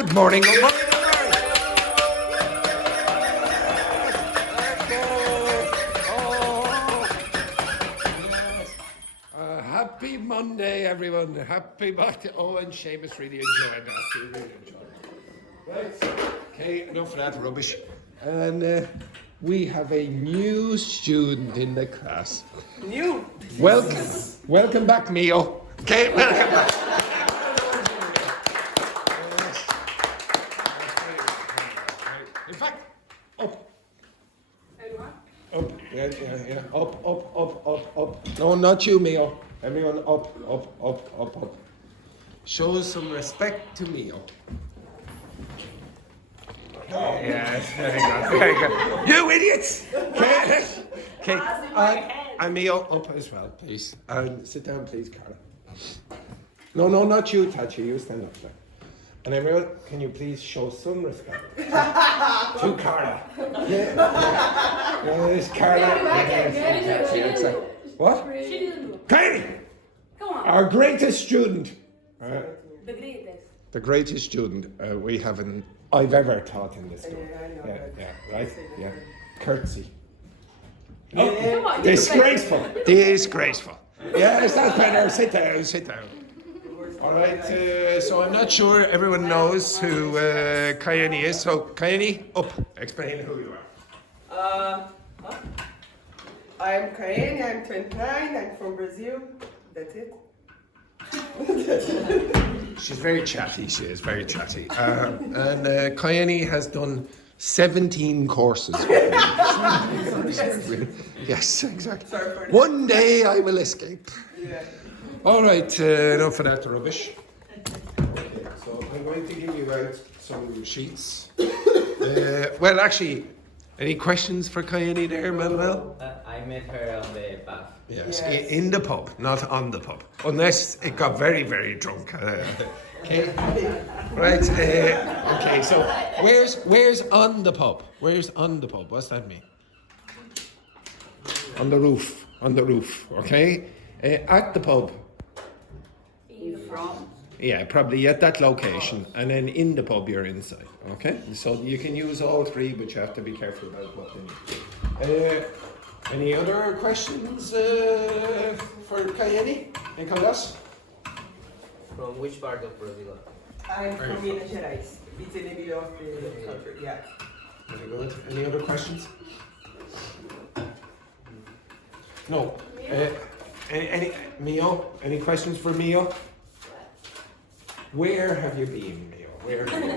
Good morning. Good morning. Happy Monday, everyone. Happy Monday. Oh, and Seamus really enjoyed that. He really enjoyed it. Right. Okay, enough of that rubbish. And we have a new student in the class. New? Welcome back, Mio. Okay, welcome back. In fact, up. Up, yeah. Up. No, not you, Mio. Everyone up. Show some respect to Mio. Yes, very good. You idiots! Okay, and Mio, up as well, please. And sit down, please, Carla. No, not you, Tachi. You stand up there. And everyone, can you please show some respect to Carla? Yes, Carla. Yes. What? Kaenny! Come on. Our greatest student. The greatest. The greatest student I've ever taught in this school. Yeah, right? Yeah. Curtsy. Come on, Disgraceful. Disgraceful. Yes, that's better. Sit down. All right, so I'm not sure everyone knows who Kaenny is. So, Kaenny, up. Explain who you are. I'm Kaenny, I'm 29, I'm from Brazil. That's it. She's very chatty, she is very chatty. And Kaenny has done 17 courses. Yes, exactly. One day I will escape. Yeah. All right, enough of that rubbish. So I'm going to give you out some sheets. Well, actually, any questions for Kaenny there, Manuel? I met her on the path. Yes, in the pub, not on the pub. Unless it got very, very drunk. Okay. Right. Okay. So where's on the pub? Where's on the pub? What's that mean? On the roof. On the roof. Okay. At the pub. In front. Yeah, probably at that location, and then in the pub you're inside. Okay. So you can use all three, but you have to be careful about what they need. Any other questions for Kaenny and Carlos? From which part of Brazil? I'm from Minas Gerais. It's in the middle of the country, yeah. Very good. Any other questions? No. Any Mio? Any questions for Mio? Where have you been, Mio? Where have you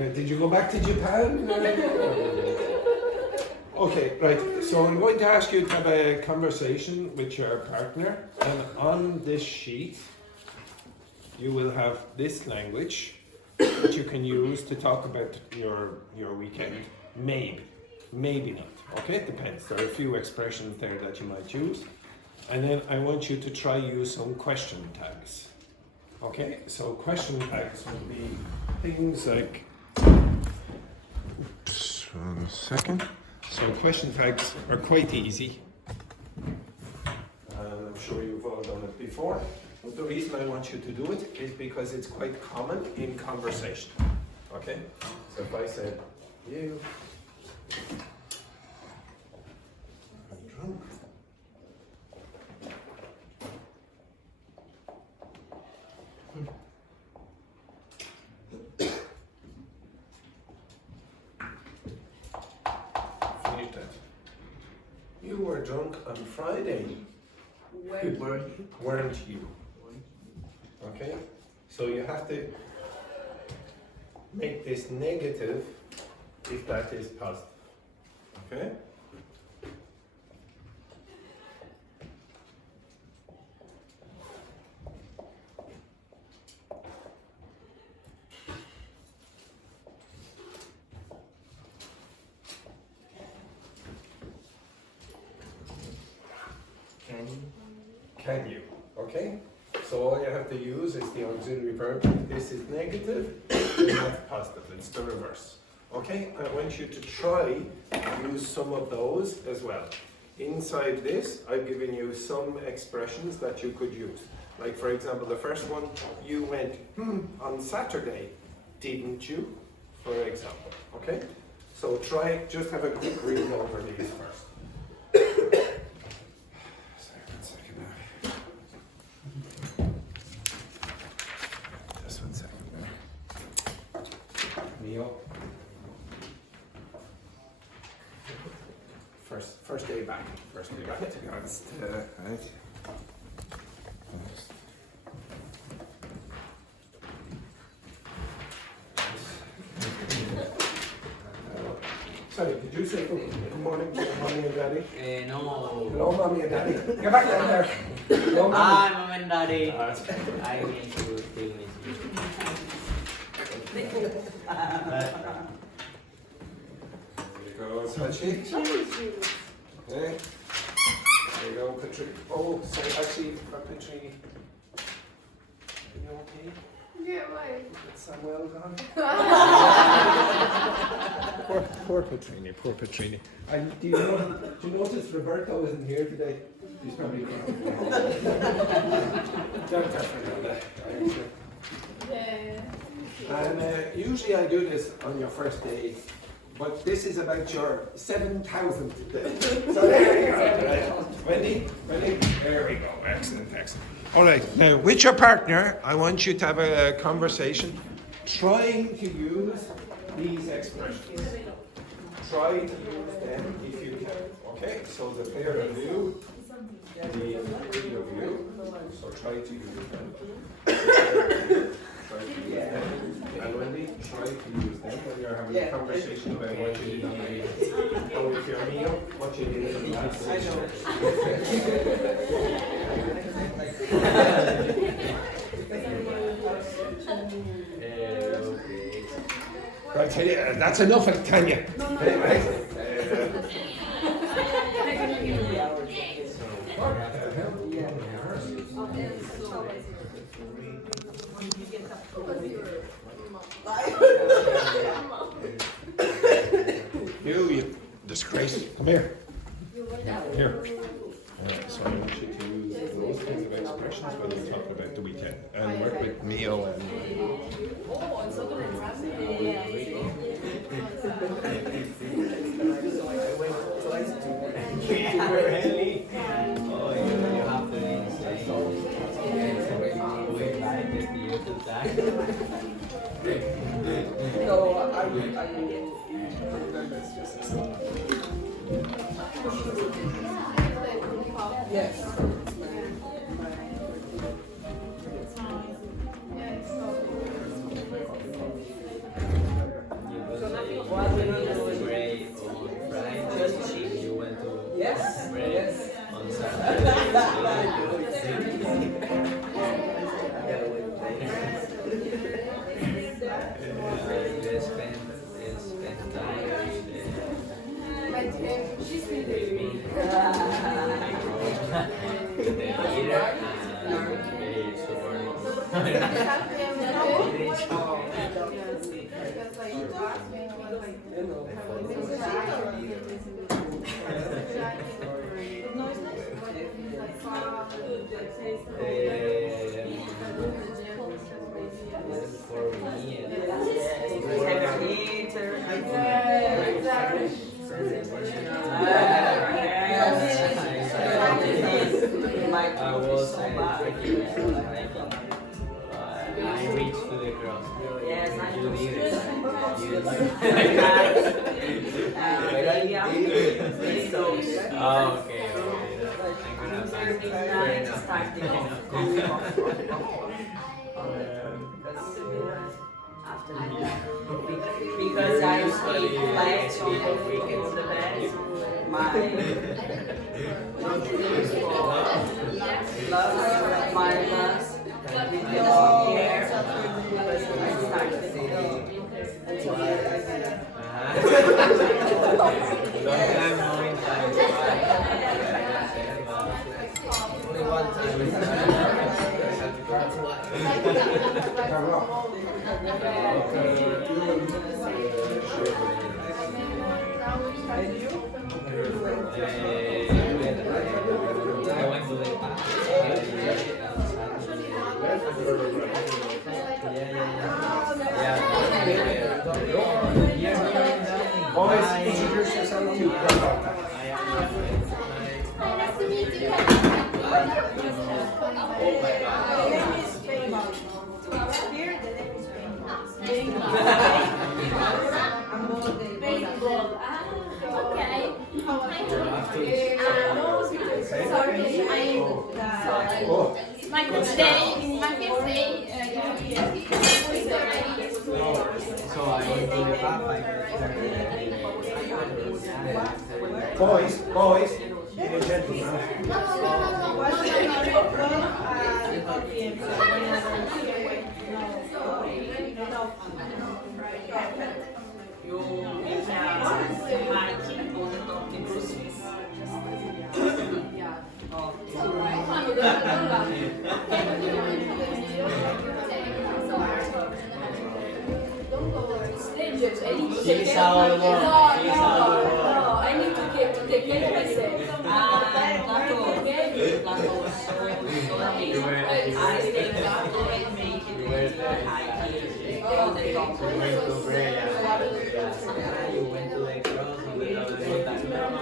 been? Did you go back to Japan? Okay, right. So I'm going to ask you to have a conversation with your partner, and on this sheet you will have this language that you can use to talk about your weekend. Maybe not. Okay, it depends. There are a few expressions there that you might use, and then I want you to try use some question tags. Okay, so question tags will be things like. Oops, 1 second. So question tags are quite easy. I'm sure you've all done it before. But the reason I want you to do it is because it's quite common in conversation. Okay? So if I said, you, I'm drunk. You were drunk on Friday. Weren't you? Okay? So you have to make this negative if that is positive. Okay? Can you? Okay? So all you have to use is the auxiliary verb. If this is negative, then that's positive. It's the reverse. Okay? I want you to try use some of those as well. Inside this, I've given you some expressions that you could use. Like for example, the first one, you went, on Saturday, didn't you? For example, okay? So try, just have a quick read over these first. Second now. Just 1 second now. Neil. First day back, to be honest. Right. Sorry, did you say good morning to mommy and daddy? No. Hello, mommy and daddy. Get back down there. Hello, mommy. Hi, mom and daddy. Ah, it's okay. I need to still miss you. There you go, Sachi. Okay. There you go, Patrick. Oh, sorry, actually, Patrick. Are you okay? Yeah, why? Is Samuel gone? Poor Petrini, poor Petrini. Do you notice Roberto isn't here today? He's probably gone. Don't definitely know that. Yeah. And usually I do this on your first day, but this is about your 7,000th day. So there you go. Right. Wendy, there we go. Excellent, excellent. All right, now with your partner, I want you to have a conversation trying to use these expressions. Try to use them if you can. Okay, so the pair of you, the three of you, so try to use them. And Wendy, try to use them when you're having a conversation about what you did on the or with your meal, what you did in the last session. Right, Tanya, that's enough, Tanya. You disgrace. Come here. Here. Alright, so I want you to use those kinds of expressions when you talk about the weekend and work with Mio and Yes. Yes. Yes. On Saturday. Spend time with She's really me. I was I reached to the cross. Yes, I You need it. Oh, okay. Because I speak flat on the bed, my love, my love, with the long hair, because I started Only one time. I went to the Boys, introduce yourself to Carlotta. Nice to meet you. Here, the name is Baseball. Okay. Sorry, Oh, My first day. So I went to the papa. boys, be a gentleman. She's our one. She's our one. I need to take care of myself. You were there. You went to the cross on the other You have to talk about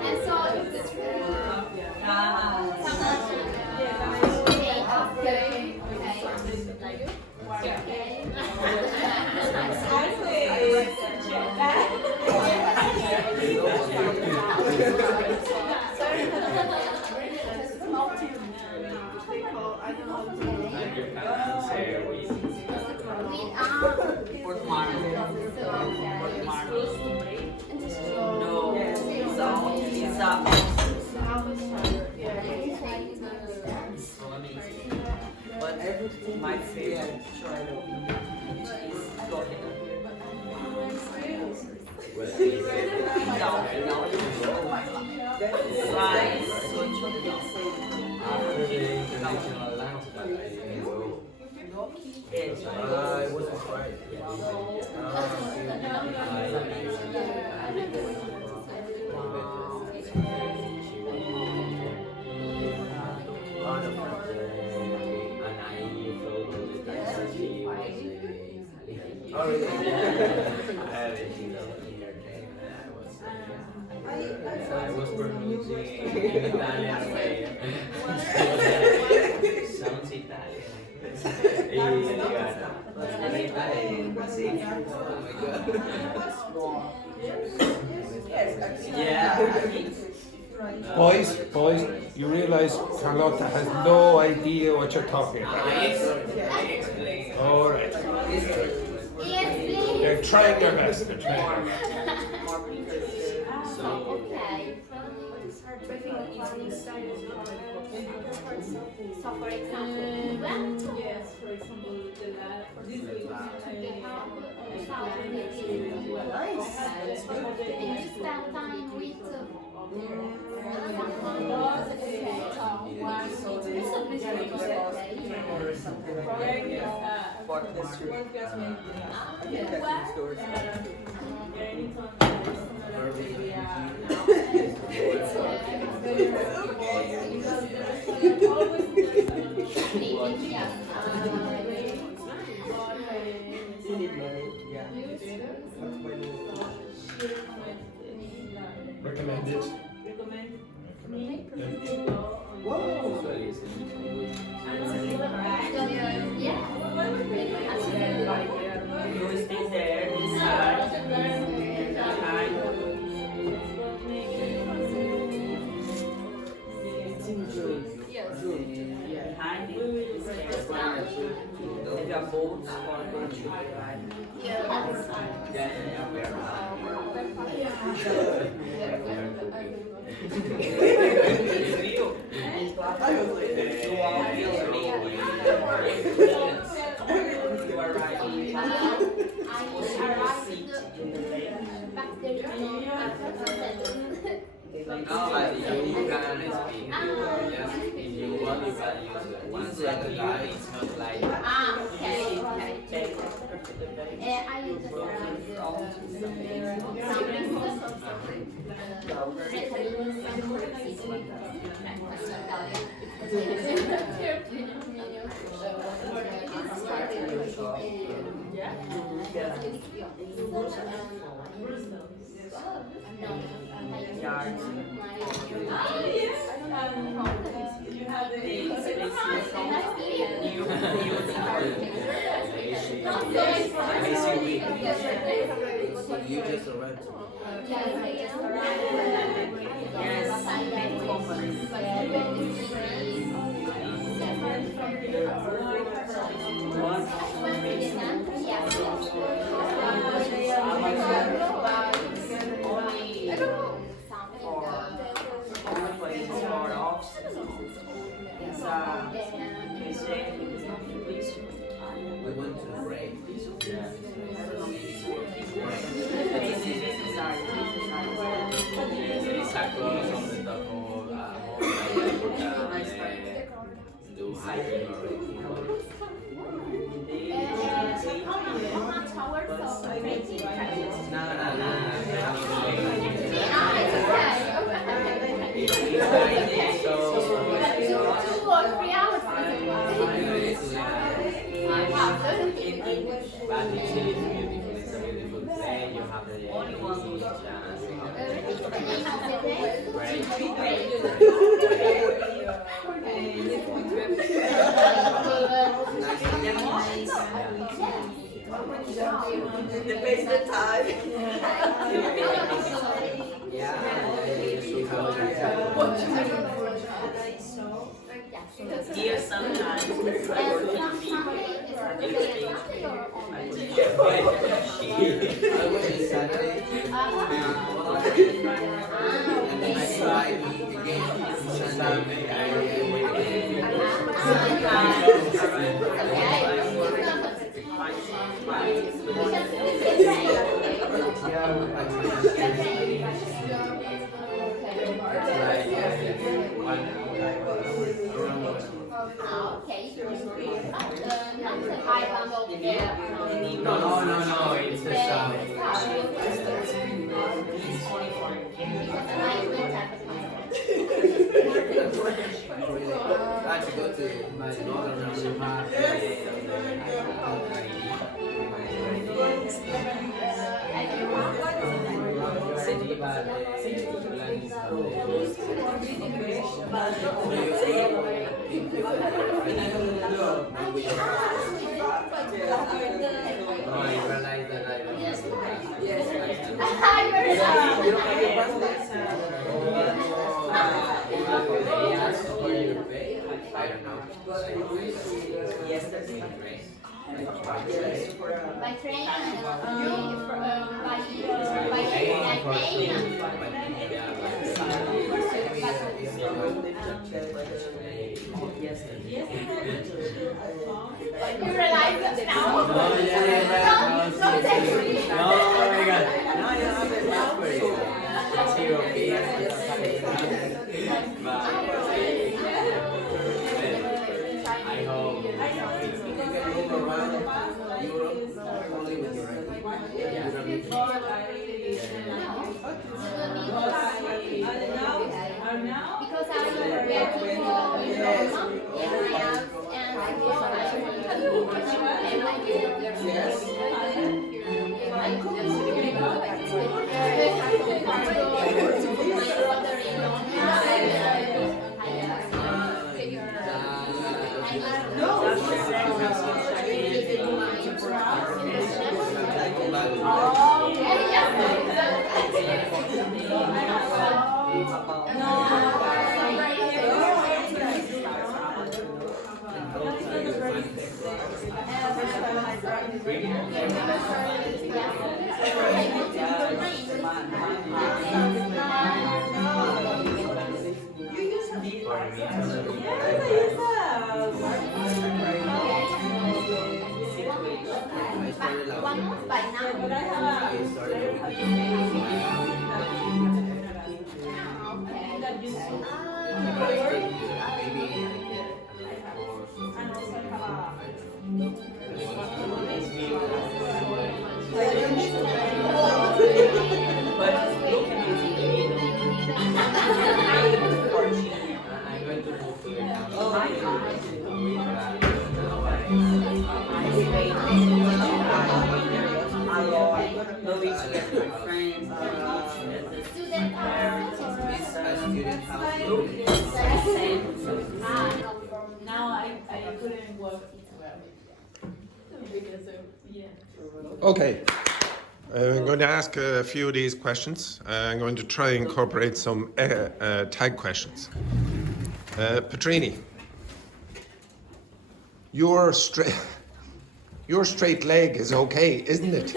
And so it's My favorite child after the international lunch, but I didn't go. I wasn't right. Oh, really? I was pronouncing in Italian way. Sounds Italian. Yeah. Boys, you realize Carlotta has no idea what you're talking about. All right. yes, please. They're trying their best. They're trying their best. Okay. So for example, Yes, for example, the last for this week. Nice. and you spend time with Recommended. You stay there, decide. If you have boats for going to ride. You are riding. No, but you can speak. the guy, it's not like. Ah, okay. I use the You just arrived. We went to the break. Depends the time. Here sometimes I work in I was in Saturday. And then I tried again Sunday. Okay. Not the island of the. No, it's the south. I had to go to my By train, you realize that now? Because I went to Rome and one month by now. I couldn't walk well because of Okay. I'm going to ask a few of these questions. I'm going to try and incorporate some tag questions. Petrini, your straight leg is okay, isn't it?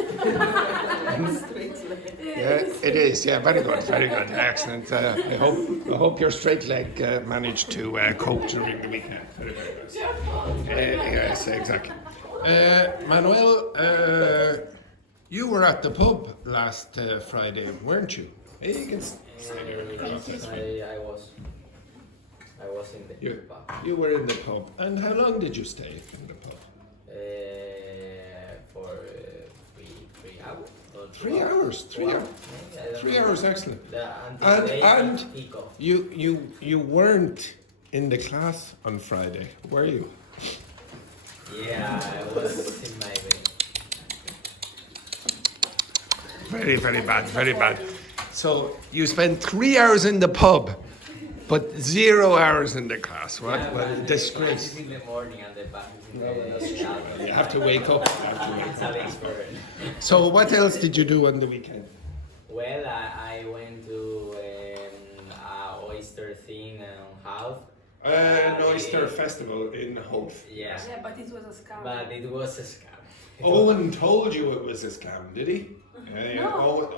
Yeah, it is. Yeah, very good, excellent. I hope your straight leg managed to cope during the weekend. Very good. Yes, exactly. Manuel, you were at the pub last Friday, weren't you? Hey, you can stay there. I was in the pub. You were in the pub. And how long did you stay in the pub? For 3 hours. Or 3 hours. 3 hours. Yeah, 3 hours, excellent. And You weren't in the class on Friday, were you? Yeah, I was in my way. Very bad. So you spent 3 hours in the pub, but 0 hours in the class. What a disgrace. In the morning and the back. You have to wake up. It's a late for So what else did you do on the weekend? Well, I went to a oyster thing house. An oyster festival in Hope. Yeah, but it was a scam. but it was a scam. Owen told you it was a scam, did he? No.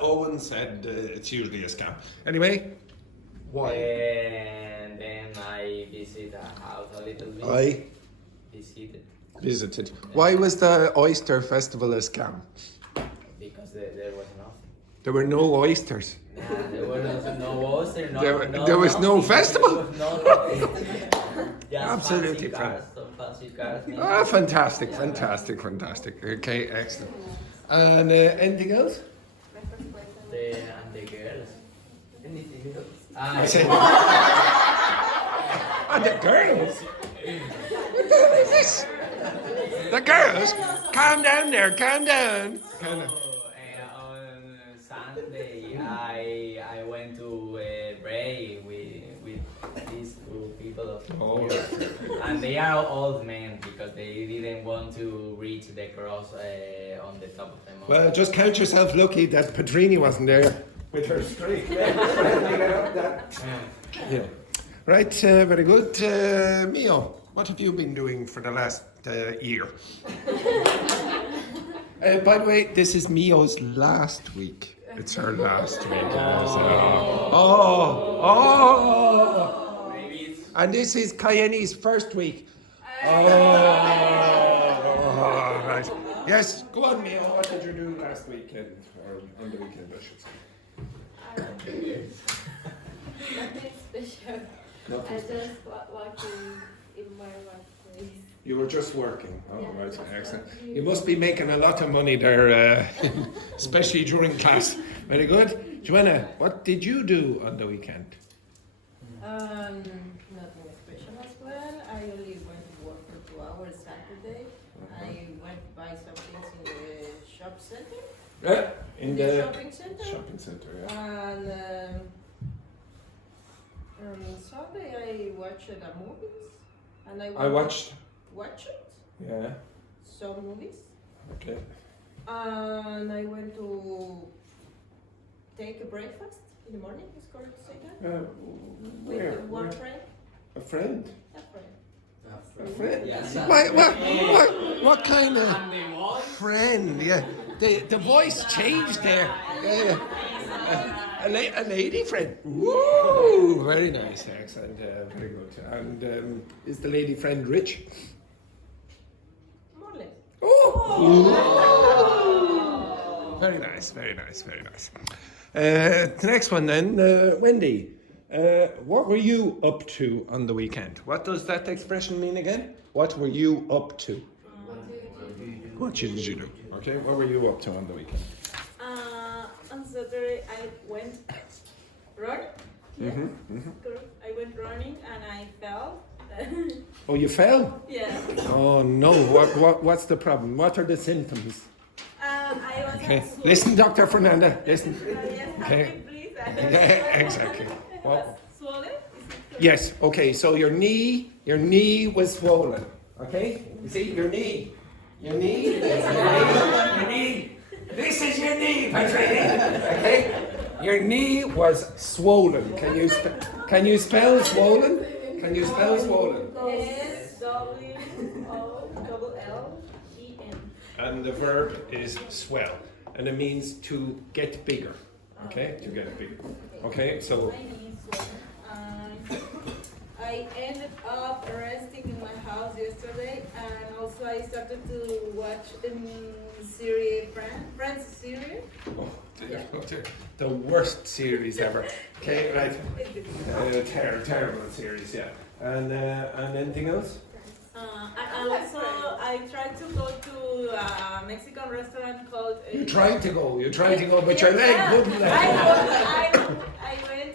Owen said it's usually a scam. Anyway, why? And then I visited a house a little bit. Visited. Why was the oyster festival a scam? Because there was nothing. There were no oysters. There was no oyster, There was no festival? There was no just Absolutely fancy cars. Ah, fantastic. Okay, excellent. And anything else? And the girls. I said, and the girls? What the hell is this? The girls? Calm down there, calm down. On Sunday, I went to pray with these two people. Oh. And they are old men because they didn't want to reach the cross on the top of the mountain. Well, just count yourself lucky that Petrini wasn't there with her streak. Yeah. Right, very good. Mio, what have you been doing for the last year? By the way, this is Mio's last week. It's her last week. And this is Kaenny's first week. Right. Yes, go on, Mio. What did you do last weekend? Or on the weekend, I should say. Nothing special. I just working in my workplace. You were just working. Oh, right, excellent. You must be making a lot of money there, especially during class. Very good. Joanna, what did you do on the weekend? Nothing special as well. I only went to work for 2 hours Saturday. I went to buy some things in the shop center. Yeah, in the shopping center. shopping center, yeah. And on Sunday I watched the movies. And I watched. Watch it. Yeah, Some movies. okay. And I went to take a breakfast in the morning. Is correct to say that? Where? With one friend. A friend? A friend. A friend? Yes. What kind of friend? Yeah, the voice changed there. Yeah. A lady friend. Woo! Very nice, excellent, very good. And is the lady friend rich? More or less. Oh! Very nice. The next one then, Wendy. What were you up to on the weekend? What does that expression mean again? What were you up to? What did you do? Okay, what were you up to on the weekend? On Saturday I went running. I went running and I fell. Oh, you fell? Yeah. Oh no! What's the problem? What are the symptoms? I was Okay, listen, Dr. Fernanda. Listen. Yes, Okay. please. Yeah, exactly. I was swollen. Yes, okay, so your knee was swollen. Okay? You see, your knee. Your knee. Your knee. This is your knee, Patricia. Okay? Your knee was swollen. Can you spell swollen? Can you spell swollen? SWOLLEN. And the verb is swell. And it means to get bigger. Okay? To get bigger. Okay, so I ended up resting in my house yesterday, and also I started to watch series, Friends series. oh, dear. The worst series ever. Okay, right. Terrible series, yeah. And anything else? I tried to go to a Mexican restaurant called. You tried to go, but your leg wouldn't let you. I went.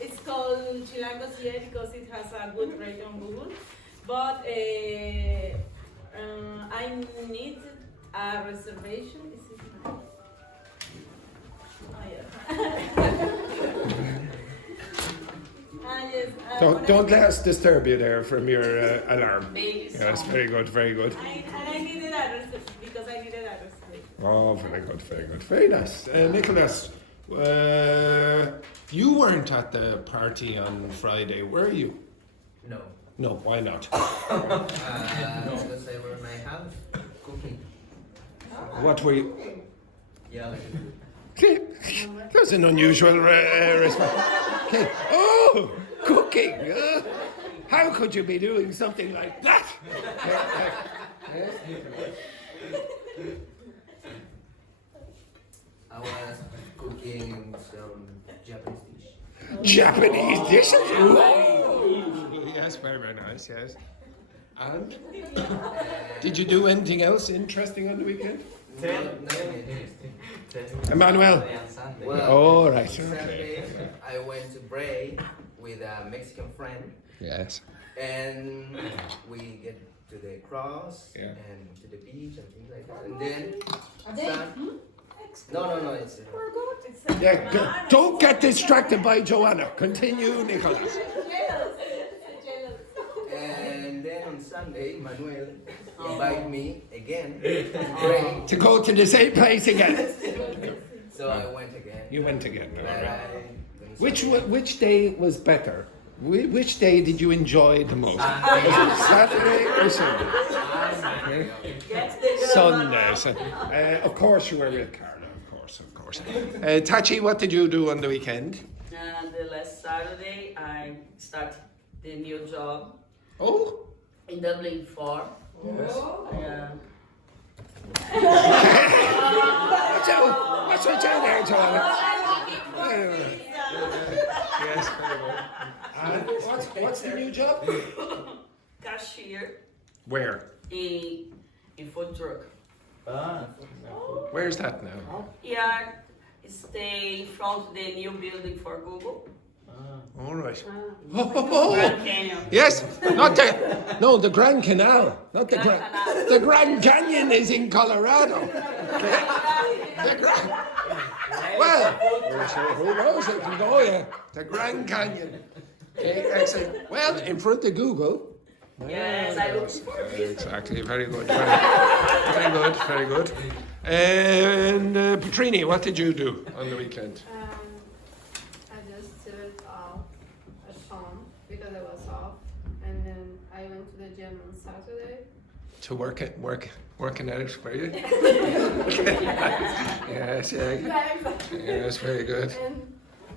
It's called Chilangos here because it has a good rating on Google. But I need a reservation. Is it mine? Oh, yeah. Yes, Don't let us disturb you there from your alarm. Baby Yes, very good, very good. I needed a reservation because I needed a reservation. Oh, very good, very good. Very nice. Nicholas, you weren't at the party on Friday, were you? No. No, why not? Because I were in my house cooking. What were you? Yeah. That's an unusual response. Okay. Oh, cooking. How could you be doing something like that? I was cooking some Japanese dish. Japanese dishes. Ooh. Yes, very, very nice. Yes. And did you do anything else interesting on the weekend? Emmanuel. Well, Oh, right. Saturday I went to Bray with a Mexican friend, Yes. and we get to the cross Yeah. and to the beach and things like that. And then no, it's Yeah. Don't get distracted by Joanna. Continue, Nicholas. and then on Sunday Manuel invited me again to Bray. To go to the same place again. So I went again. You went again. All But right. I- Which day was better? Which day did you enjoy the most? Was it Saturday or Sunday? Sunday. Of course you were with Carla. Of course. Tachi, what did you do on the weekend? The last Saturday, I started the new job Oh. in Dublin 4. Yeah. What's with you there, Joanna? Yes, very good. And what's the new job? Cashier Where? in food truck. Where's that now? Yeah, it's the front of the new building for Google. All right. Grand Canyon. Yes, not the Grand Canal, not the Grand Grand. Canal. The Grand Canyon is in Colorado. The Grand. Well, who knows? It can go, yeah. The Grand Canyon. Okay, excellent. Well, in front of Google. Yes, I look for it. Exactly. Very good. Very good. Very good. And Petrini, what did you do on the weekend? I just stood off at home because I was off, and then I went to the gym on Saturday. To working out, were you? Yes, yeah. Yes, very good. And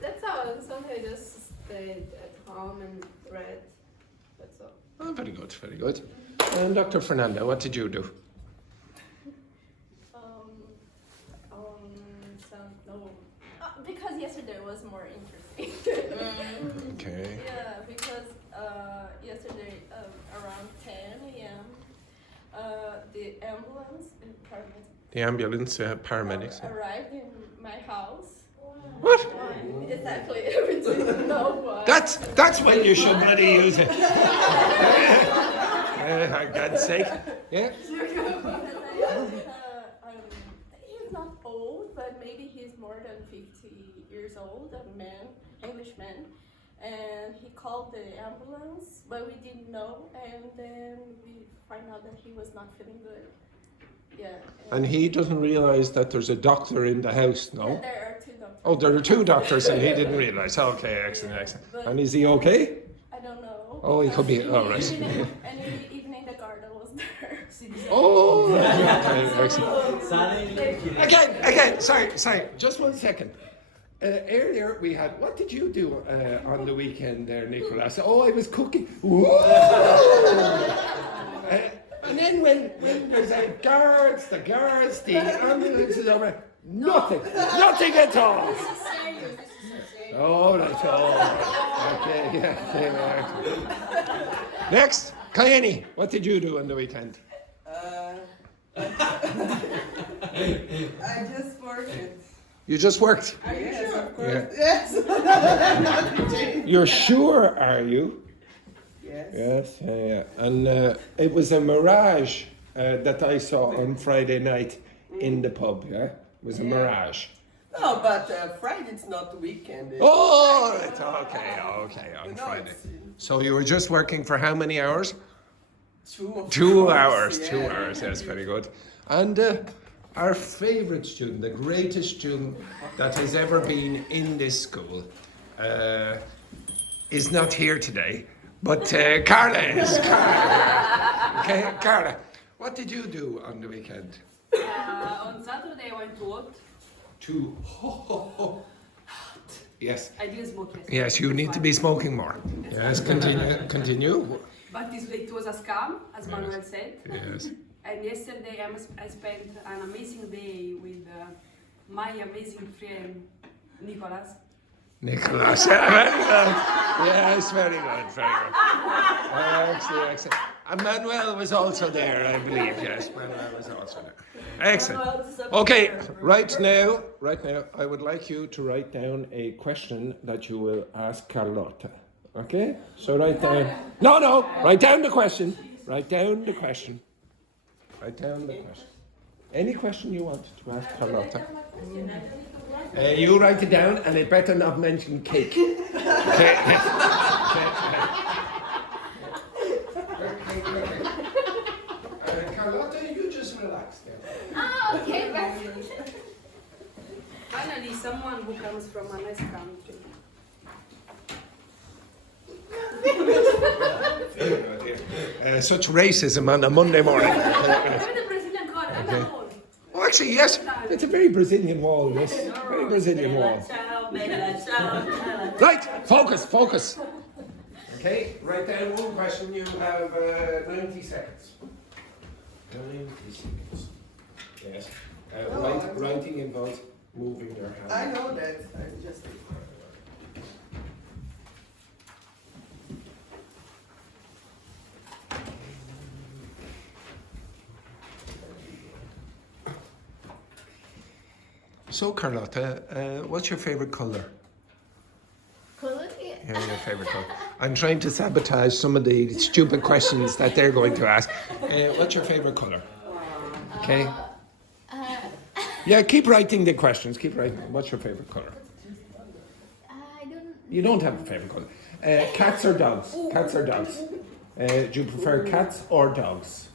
that's all. On Sunday, I just stayed at home and read. That's all. Oh, very good, very good. And Dr. Fernando, what did you do? Because yesterday was more interesting. Okay. Yeah, because yesterday around 10 a.m. The ambulance and The ambulance paramedics. arrived in my house. What? Exactly, everything. No one. That's when you should bloody use it. For God's sake. Yeah. He's not old, but maybe he's more than 50 years old, a man, English man. and he called the ambulance, but we didn't know, and then we find out that he was not feeling good. Yeah. And he doesn't realize that there's a doctor in the house, Yeah, no? there are 2 doctors. Oh, there are 2 doctors and he didn't realize. Okay, excellent, excellent. And is he okay? I don't know. Oh, he could be, because all right. And in the evening, the garden was there. Oh, okay, excellent. Suddenly. Again, sorry, just 1 second. Earlier we had, what did you do on the weekend there, Nicolas? Oh, I was cooking. And then when there's the guards, the ambulance is over, nothing at all. Oh, that's all. Okay, yeah. Next, Kaenny, what did you do on the weekend? I just worked it. You just worked? Are you sure? Of course. Yeah. Yes. Nothing changed. You're sure, are you? Yes. Yes, yeah. And it was a mirage that I saw on Friday night in the pub, yeah? It was a mirage. No, but Friday's not the weekend. Oh, right, okay, on No, Friday. it's, So you were just working for how many hours? 2 2 hours, yeah. 2 hours, yes, very good. And our favourite student, the greatest student that has ever been in this school, is not here today, but Carla is. Okay, Carla, what did you do on the weekend? On Saturday I went to work. Yes. I didn't smoke yesterday. Yes, you need to be smoking more. Yes, continue. But it was a scam, as Manuel said. Yes. And yesterday I spent an amazing day with my amazing friend Nicolas. Nicolas, very good. Yes, very good. Excellent. And Manuel was also there, I believe. Yes, Manuel was also there. Excellent. Okay, right now, I would like you to write down a question that you will ask Carlotta. Okay? So write down. No, write down the question. Write down the question. Any question you want to ask Carlotta. You write it down, and it better not mention cake. Okay? Carlotta, you just relax there. Ah, okay, perfect. Finally, someone who comes from a nice country. Such racism on a Monday morning. I'm the Brazilian god, I'm Okay. not old. Oh, actually, yes, it's a very Brazilian wall, yes. Very Brazilian wall. Right, focus. Okay, write down one question. You have 90 seconds. 90 seconds. Yes. Writing involves moving your hand. I know that. I'm just. So, Carlotta, what's your favorite color? Color? Yeah, your favorite color. I'm trying to sabotage some of the stupid questions that they're going to ask. What's your favorite color? Okay. Yeah, keep writing the questions. Keep writing. What's your favorite color? I don't. You don't have a favorite color. Cats or dogs? Cats or dogs? Do you prefer cats or dogs?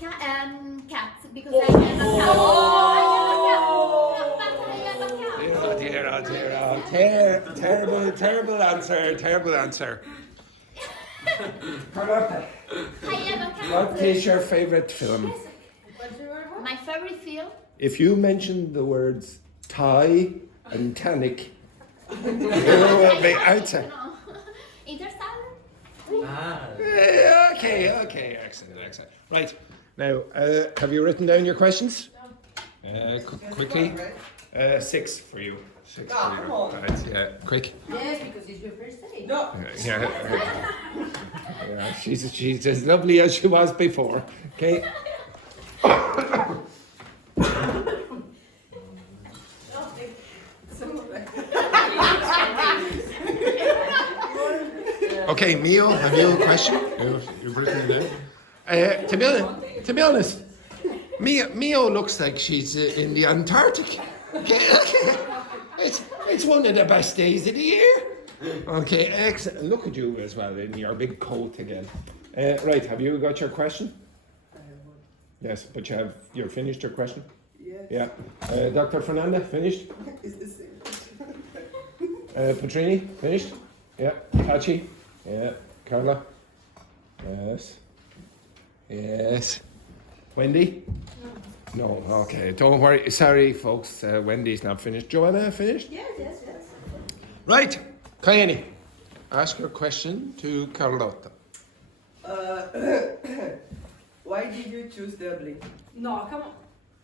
Cats, because I am a cat. Terrible answer. Carlotta, I am a cat. what is your favorite film? My favorite film? If you mention the words Thai and Titanic, you will be outside. Interstellar? Okay, excellent. Right, now, have you written down your questions? Quickly. 6 for you. 6 for you. Come on. Right, yeah, quick. Yes, because it's your first day. No. Yeah, she's as lovely as she was before. Okay. Okay, Mio, have you a question? You've written it down. To be honest, Mio looks like she's in the Antarctic. Okay. It's one of the best days of the year. Okay, excellent. Look at you as well in your big coat again. Right, have you got your question? I have one. Yes, but you're finished your question? Yes. Yeah. Dr. Fernanda, finished? It's the same. Petrini, finished? Yeah. Tachi? Yeah. Carla? Yes. Yes. Wendy? No. Okay, don't worry. Sorry, folks. Wendy's not finished. Joanna, finished? Yes. Right. Kaenny, ask your question to Carlotta. Why did you choose Dublin? No, come on.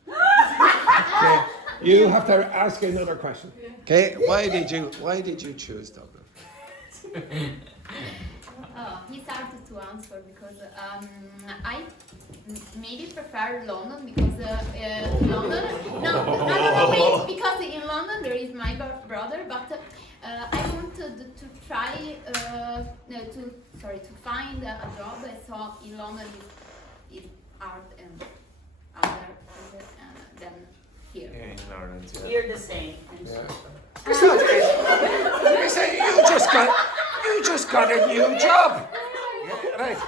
Okay. You have to ask another question. Okay. Why did you choose Dublin? He started to answer because I maybe prefer London because London. No, wait, because in London there is my brother, but I wanted to try to find a job. I saw in London is hard and harder than here. Yeah, in Ireland. Yeah. Here the same. It's not it. You say you just got a new job. Yeah, right.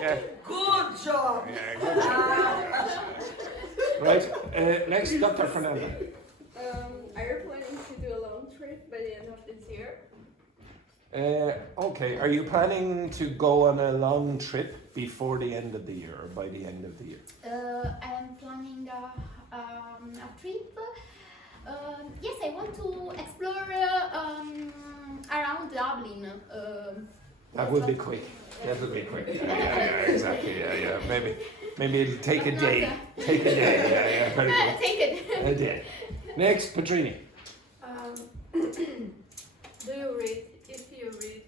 Yeah. Good job. Yeah, good job. Right. Next, Dr. Fernanda. Are you planning to do a long trip by the end of this year? Okay. Are you planning to go on a long trip before the end of the year or by the end of the year? I am planning a trip. Yes, I want to explore around Dublin. That will be quick. That will be quick. Yeah, exactly. Yeah. Maybe it'll take a day. Take a day. Yeah. Very good. Take it. A day. Next, Petrini. Do you read? If you read,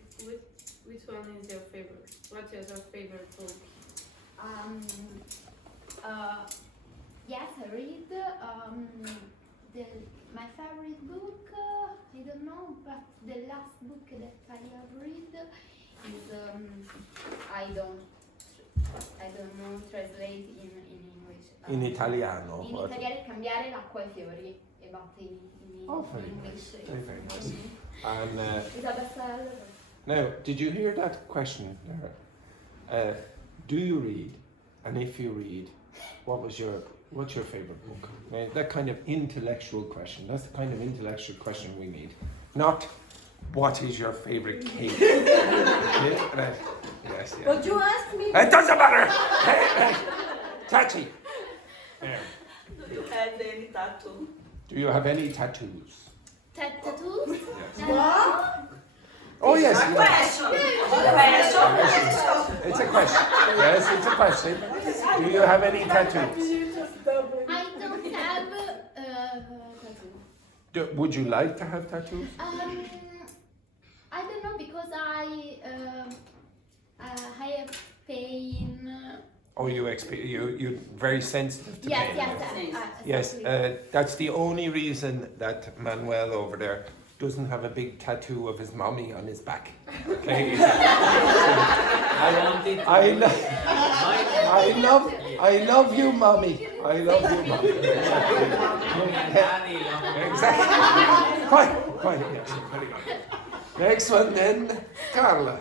which one is your favorite? What is your favorite book? Yes, I read. My favorite book, I don't know, but the last book that I have read is I don't know translate in English. In Italiano. In what? Italiano cambiare l'acqua ai fiori, about in Very English. nice. Very nice. And It's a bestseller. now, did you hear that question there? Do you read? And if you read, what's your favorite book? Now, that kind of intellectual question. That's the kind of intellectual question we need. Not what is your favorite cake? Yes. But you asked me. It doesn't matter. Hey. Tachi. Yeah. Do you have any tattoo? Do you have any tattoos? Tattoos? Yes. What? Oh yes. A question. It's a question. Yes, it's a question. Do you have any tattoos? I don't have tattoo. Would you like to have tattoos? I don't know because I have pain. Oh, you're very sensitive to Yes, pain. yes, Yes, that's the only reason that Manuel over there doesn't have a big tattoo of his mommy on his back. Okay. I love you, mommy. I love you, mommy. Exactly. Quite. Yes, very good. Next one then, Carla.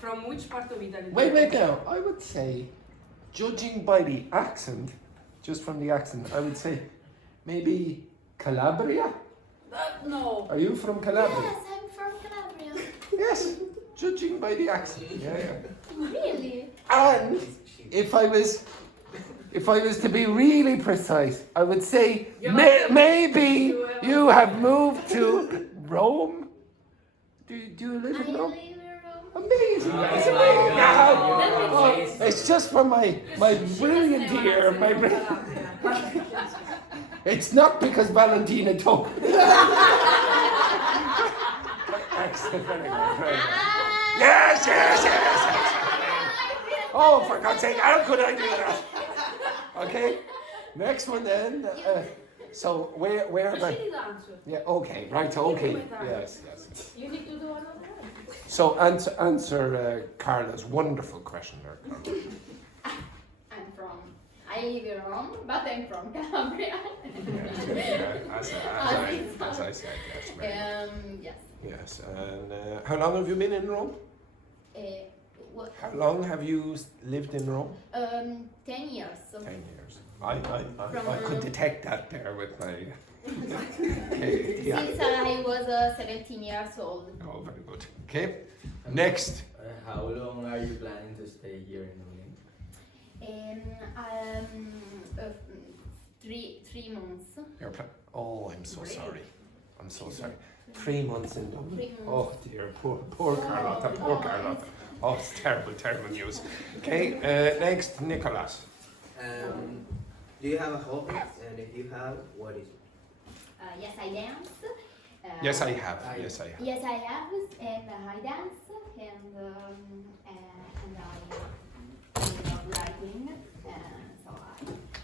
From which part of Italy? Wait now. I would say, judging by the accent, just from the accent, I would say maybe Calabria. No. Are you from Calabria? Yes, I'm from Calabria. Yes, judging by the accent. Yeah. Really? And if I was to be really precise, I would say maybe you have moved to Rome. Do you live in Rome? I live in Rome. Amazing. Oh, That's my amazing. God. Oh, it's just for my brilliant ear. It's not because Valentina told me. Excellent. Very good. Very good. Yes. Oh, for God's sake, how could I do that? Okay, next one then. So where about? She did answer. Yeah, okay, right, okay. Yes. You need to do another one. So answer Carla's wonderful question there, Carla. I live in Rome, but I'm from Calabria. As I said, yes. Very good. Yes. Yes, and how long have you been in Rome? What? How long have you lived in Rome? 10 years. 10 years. I could detect that there with my... Since I was 17 years old. Oh, very good. Okay, next. How long are you planning to stay here in Dublin? 3 months. Oh, I'm so sorry. I'm so sorry. 3 months in Dublin. 3 months. Oh dear, poor Carlotta, poor Carlotta. Oh, it's terrible news. Okay, next, Nicholas. Do you have a hobby? And if you have, what is it? Yes, I dance. Yes, I have. Yes, I have. Yes, I have, and I dance, and I love writing, so I.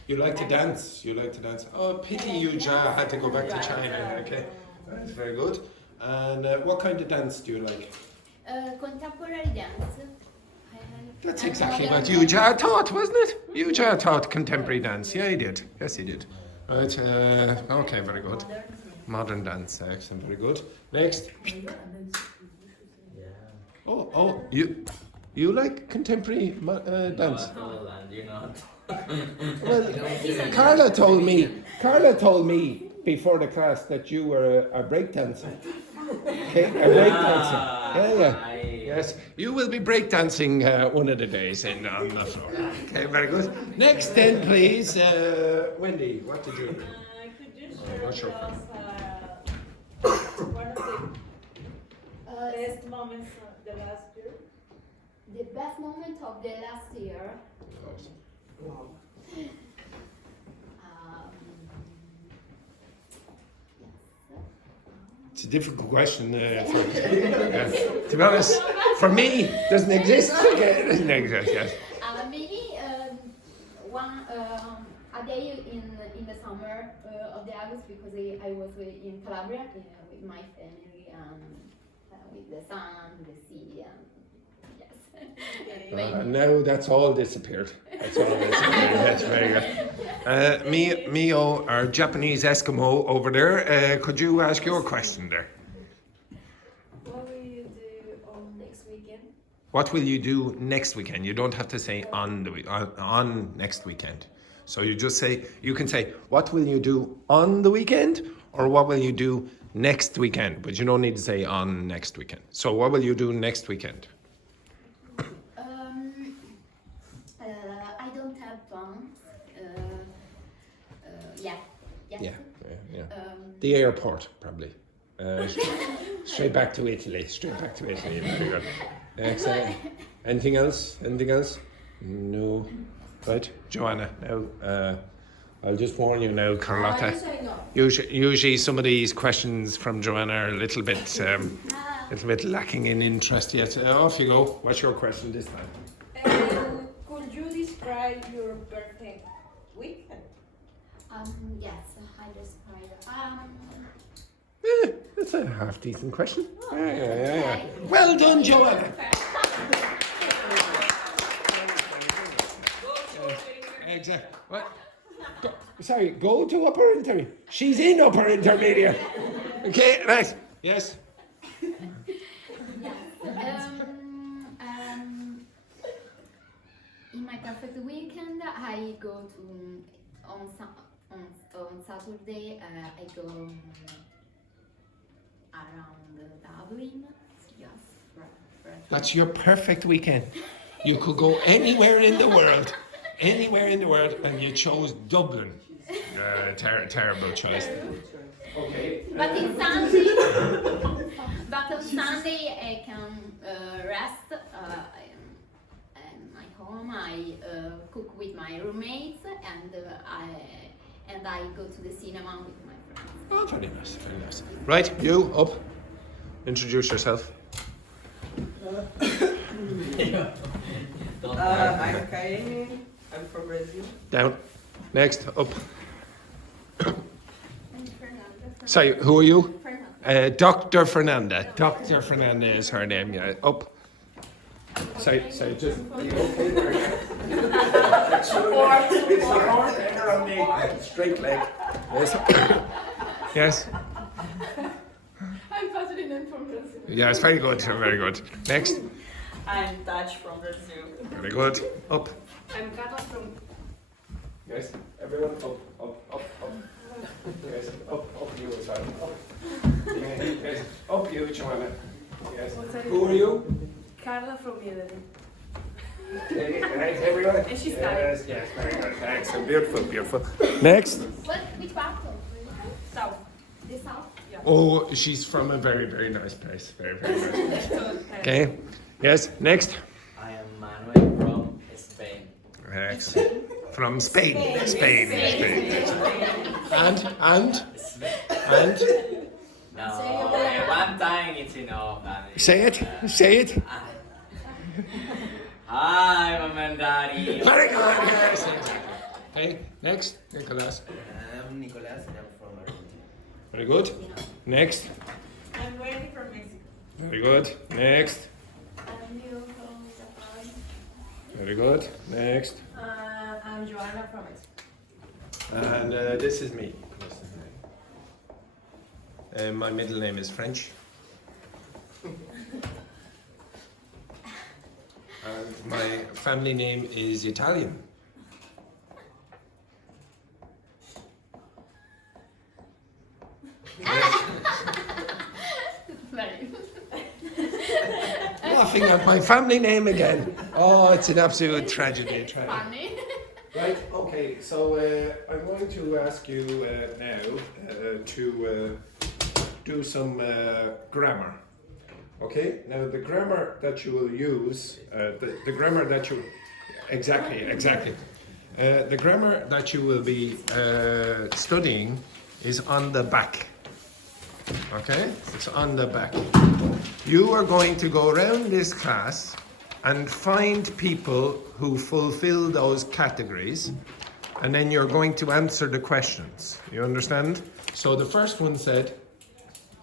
You like to dance? You like to dance? Oh, pity you, Ja, had to go back to China. Okay, that's very good. And what kind of dance do you like? Contemporary dance. That's exactly what you, Ja, taught, wasn't it? You, Ja, taught contemporary dance. Yeah, he did. Yes, he did. Right. Okay, very good. Modern dance. Excellent. Very good. Next. Yeah. Oh, you like contemporary dance? No, and you're not. Well, Carla told me before the class that you were a break dancer. Okay, a break dancer. Yeah. Yes, you will be break dancing one of the days on the floor. Okay, very good. Next then, please, Wendy. What did you do? Could you share What's your with us one of the best moments of the last year? The best moment of the last year. It's a difficult question. To be honest, for me, doesn't exist. Okay, it doesn't exist. Yes. Maybe a day in the summer of the August, because I was in Calabria with my family and with the sun, the sea, and yes. Now that's all disappeared. That's all disappeared. That's very good. Mio, our Japanese Eskimo over there, could you ask your question there? What will you do on next weekend? What will you do next weekend? You don't have to say on next weekend. So you just say, you can say, what will you do on the weekend? Or what will you do next weekend? But you don't need to say on next weekend. So what will you do next weekend? I don't have plans. Yeah. The airport, probably. Straight back to Italy. Very good. Excellent. Anything else? No. Right, Joanna. Now, I'll just warn you now, Carlotta. Usually, some of these questions from Joanna are a little bit lacking in interest yet. Off you go. What's your question this time? Could you describe your birthday weekend? Yes, I describe. That's a half decent question. Yeah. Well done, Joanna. Exactly. What? Go to upper intermediate. She's in upper intermediate. Okay, right. Yes. In my perfect weekend, I go to on Saturday. I go around Dublin. Yes, That's your perfect weekend. You could go anywhere in the world, and you chose Dublin. Terrible choice. Okay. But on Sunday I can rest. In my home, I cook with my roommates, and I go to the cinema with my friends. Oh, very nice. Right, you up. Introduce yourself. I'm Kaenny. I'm from Brazil. Down. Next, up. Sorry, who are you? Dr. Fernanda. Dr. Fernanda is her name. Yeah, up. Sorry, just. Are you okay? support there on the straight leg. Yes. Yes. I'm Patrina from Brazil. Yes, very good, very good. Next. I'm Tati from Brazil. Very good. Up. I'm Carla from. Yes. Everyone up. Yes. Up you as well. Up. Yes. Up you, Joanna. Yes. Who are you? Carla from Italy. Okay, right, everyone. And she's yes, yes, very good. Excellent. Beautiful, beautiful. Next. Which part of South. the south? Oh, she's from a very, very nice place. Very, very nice place. Okay. Yes. Next. I am Manuel from Spain. Excellent. From Spain. Spain. And. No, one time it's enough. Say it. Say it. Hi, Mom and Daddy. Very good. Yes. Exactly. Okay. Next. Nicolas. I'm Nicolas and I'm from Argentina. Very good. Next. I'm Wendy from Mexico. Very good. Next. I'm Leo from Japan. Very good. Next. I'm Joanna from Mexico. And this is me. My middle name is French. And my family name is Italian. Laughing at my family name again. Oh, it's an absolute tragedy. Funny. Right, okay, so I'm going to ask you now to do some grammar. Okay, now the grammar that you will use, the grammar that you, exactly. The grammar that you will be studying is on the back. Okay, it's on the back. You are going to go around this class and find people who fulfill those categories, and then you're going to answer the questions. You understand? So the first one said,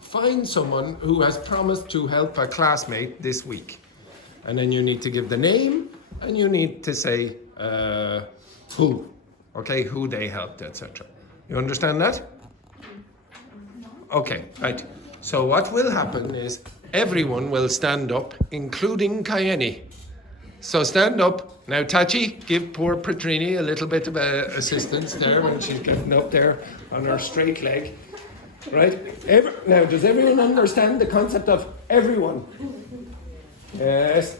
find someone who has promised to help a classmate this week. And then you need to give the name, and you need to say who, okay, who they helped, etc. You understand that? Okay, right. So what will happen is everyone will stand up, including Kaenny. So stand up. Now, Tachi, give poor Petrini a little bit of assistance there when she's getting up there on her straight leg. Right? Now, does everyone understand the concept of everyone? Yes.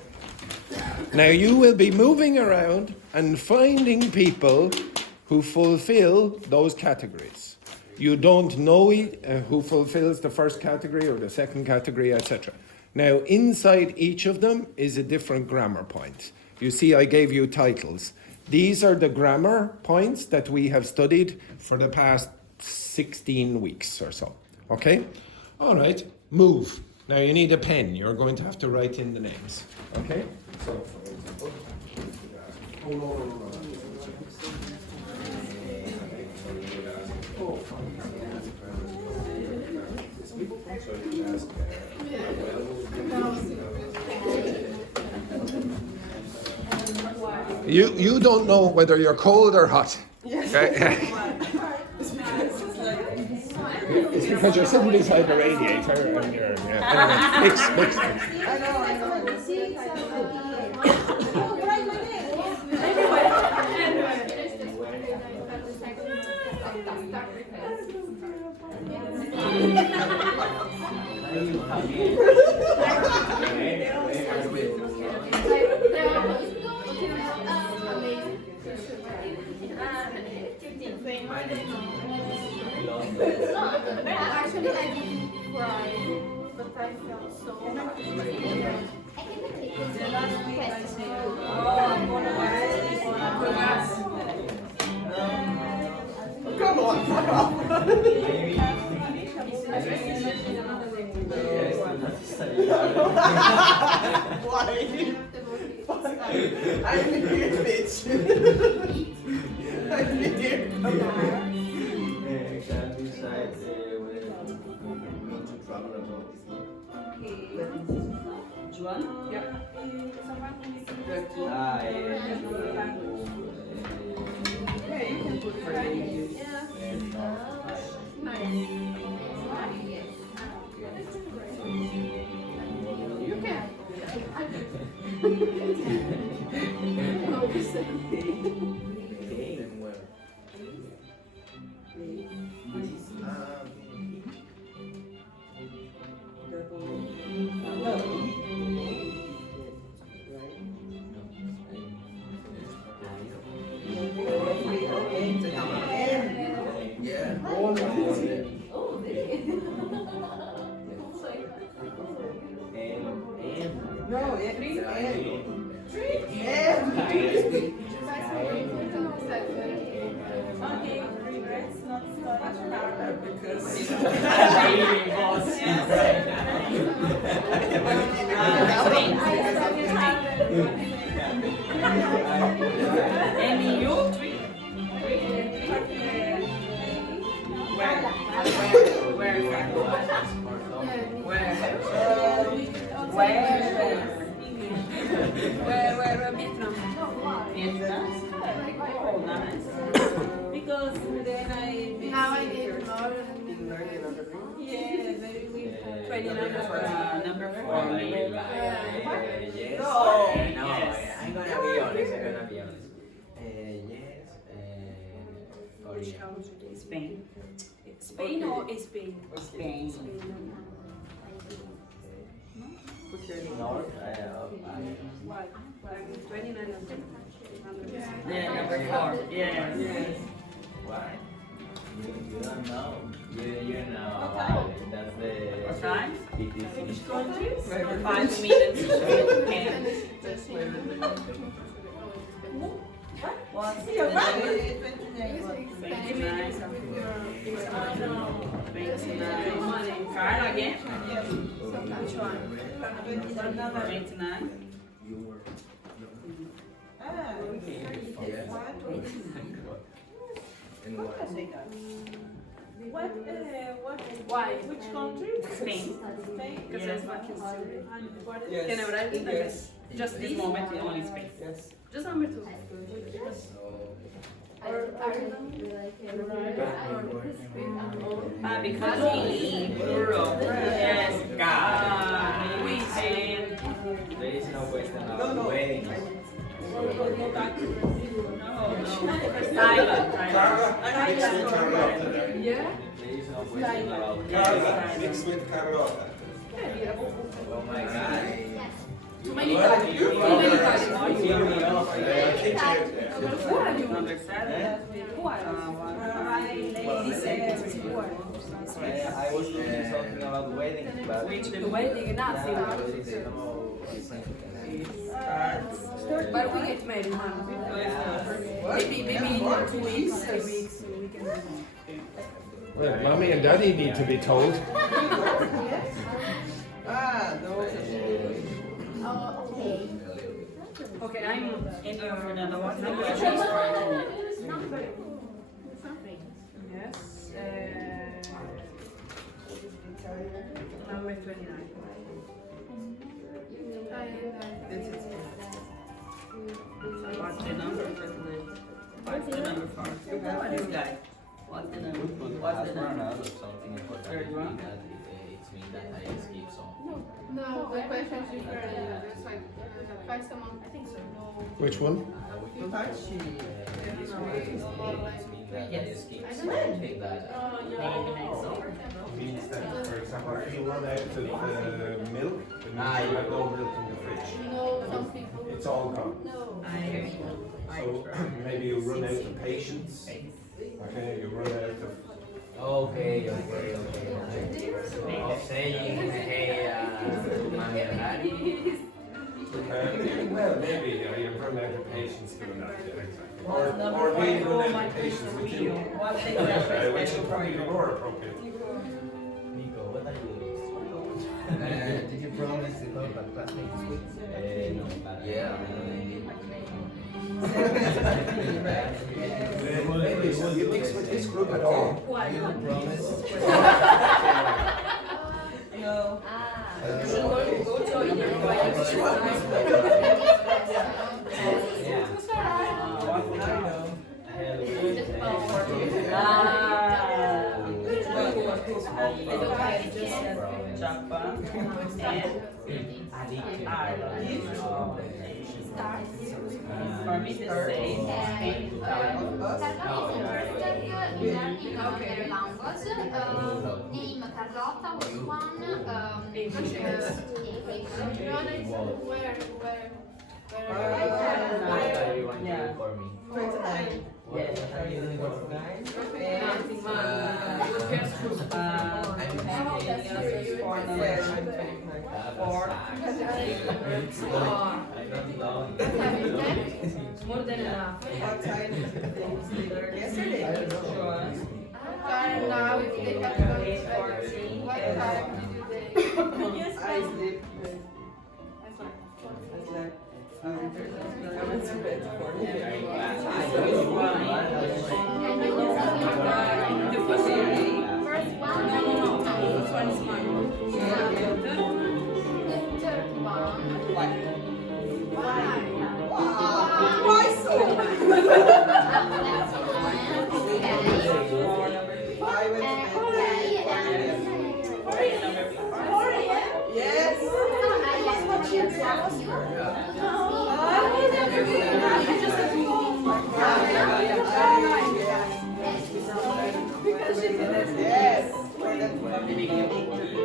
Now, you will be moving around and finding people who fulfill those categories. You don't know who fulfills the first category or the second category, etc. Now, inside each of them is a different grammar point. You see, I gave you titles. These are the grammar points that we have studied for the past 16 weeks or so. Okay? All right, move. Now, you need a pen. You're going to have to write in the names. Okay? So, for example, oh, no. You don't know whether you're cold or hot. Okay? It's because you're sitting beside the radiator and you're anyway, mix. Actually, I didn't cry, but I felt so Come on, fuck off. Why? I'm here, bitch. I'm here. Come on. Joanna? Yeah. Hey, Then where? Yeah. No, three Okay, regrets not studying. because And you? Where Vietnam? Vietnam? Oh, nice. Because then Now I need more. yeah, very weird. 29 number 4. Yes. No. No, I'm gonna be honest. Yes. Which Korea. country? Spain. Spain or Spain? Spain. North. Why? 29 number. Yeah, number 4. Yeah. Yes. Why? You don't know. You know. What time? That's the. What time? It is. Which countries? 5 minutes. Okay. What's You're the right. number? 29. 29. Carl again? Which one? 29. Ah, Yes. And what? what? Why? Which country? Spain. Spain. Because Yes. that's what he's doing. And what is Yes. Can I write it? Yes. Just this moment, only Spain. Yes. Just number 2. Because in Europe, yes, God, we say, There is no question No, about no. wedding. Go back to Brazil. Thailand. Carla mixed with Carlotta. Yeah? There is no question about Carla mixed with Carlotta. Oh my God. Too many What? times. You Too many are- times. You kill me off. Kick it. Who are you? Number 7. Who are you? He said, who are you? I was doing something about weddings, but Which The wedding, nothing. there is no But we get married, maybe in 2 weeks, 3 weeks, we can. Well, mommy and daddy need to be told. Those Okay, I'm In your another one. number Number 3. 3. Yes. Number 29. What's the number? What's the number for? This guy. What's the number? What's the number? something important. Third one? That it's mean that I skip some. No, the question is different. It's like, find someone. I think so. Which one? This one mean that I skip I don't something that. Means that, for example, if you run out of milk, it means you have no milk in the fridge. No, some people. It's all gone. No. So maybe you run out of patience. Okay, you run out of. Okay. Of saying, hey, mommy and daddy. Well, maybe you run out of patience doing that. Yeah, exactly. Or we run out of patience with you. What's the Which special is for probably you? more appropriate. Nico, what are you doing? Did you promise to help a classmate this week? No, but Yeah. Maybe so you mix with this group at all. You promise? No. Japan and Ireland. For me, be the same. Carlotta is interested in learning another language. Name Carlotta was one. English. Everyone do it for me. 29. What are you doing for me? Nothing, man. More than enough. What time is it? Yesterday. Time now, if they have to what time did you I sleep. I slept. I went to bed for Can you The first one. first one? No. This one is mine. The third one. Why? Why? Why so? I went to bed. Yes. Yes.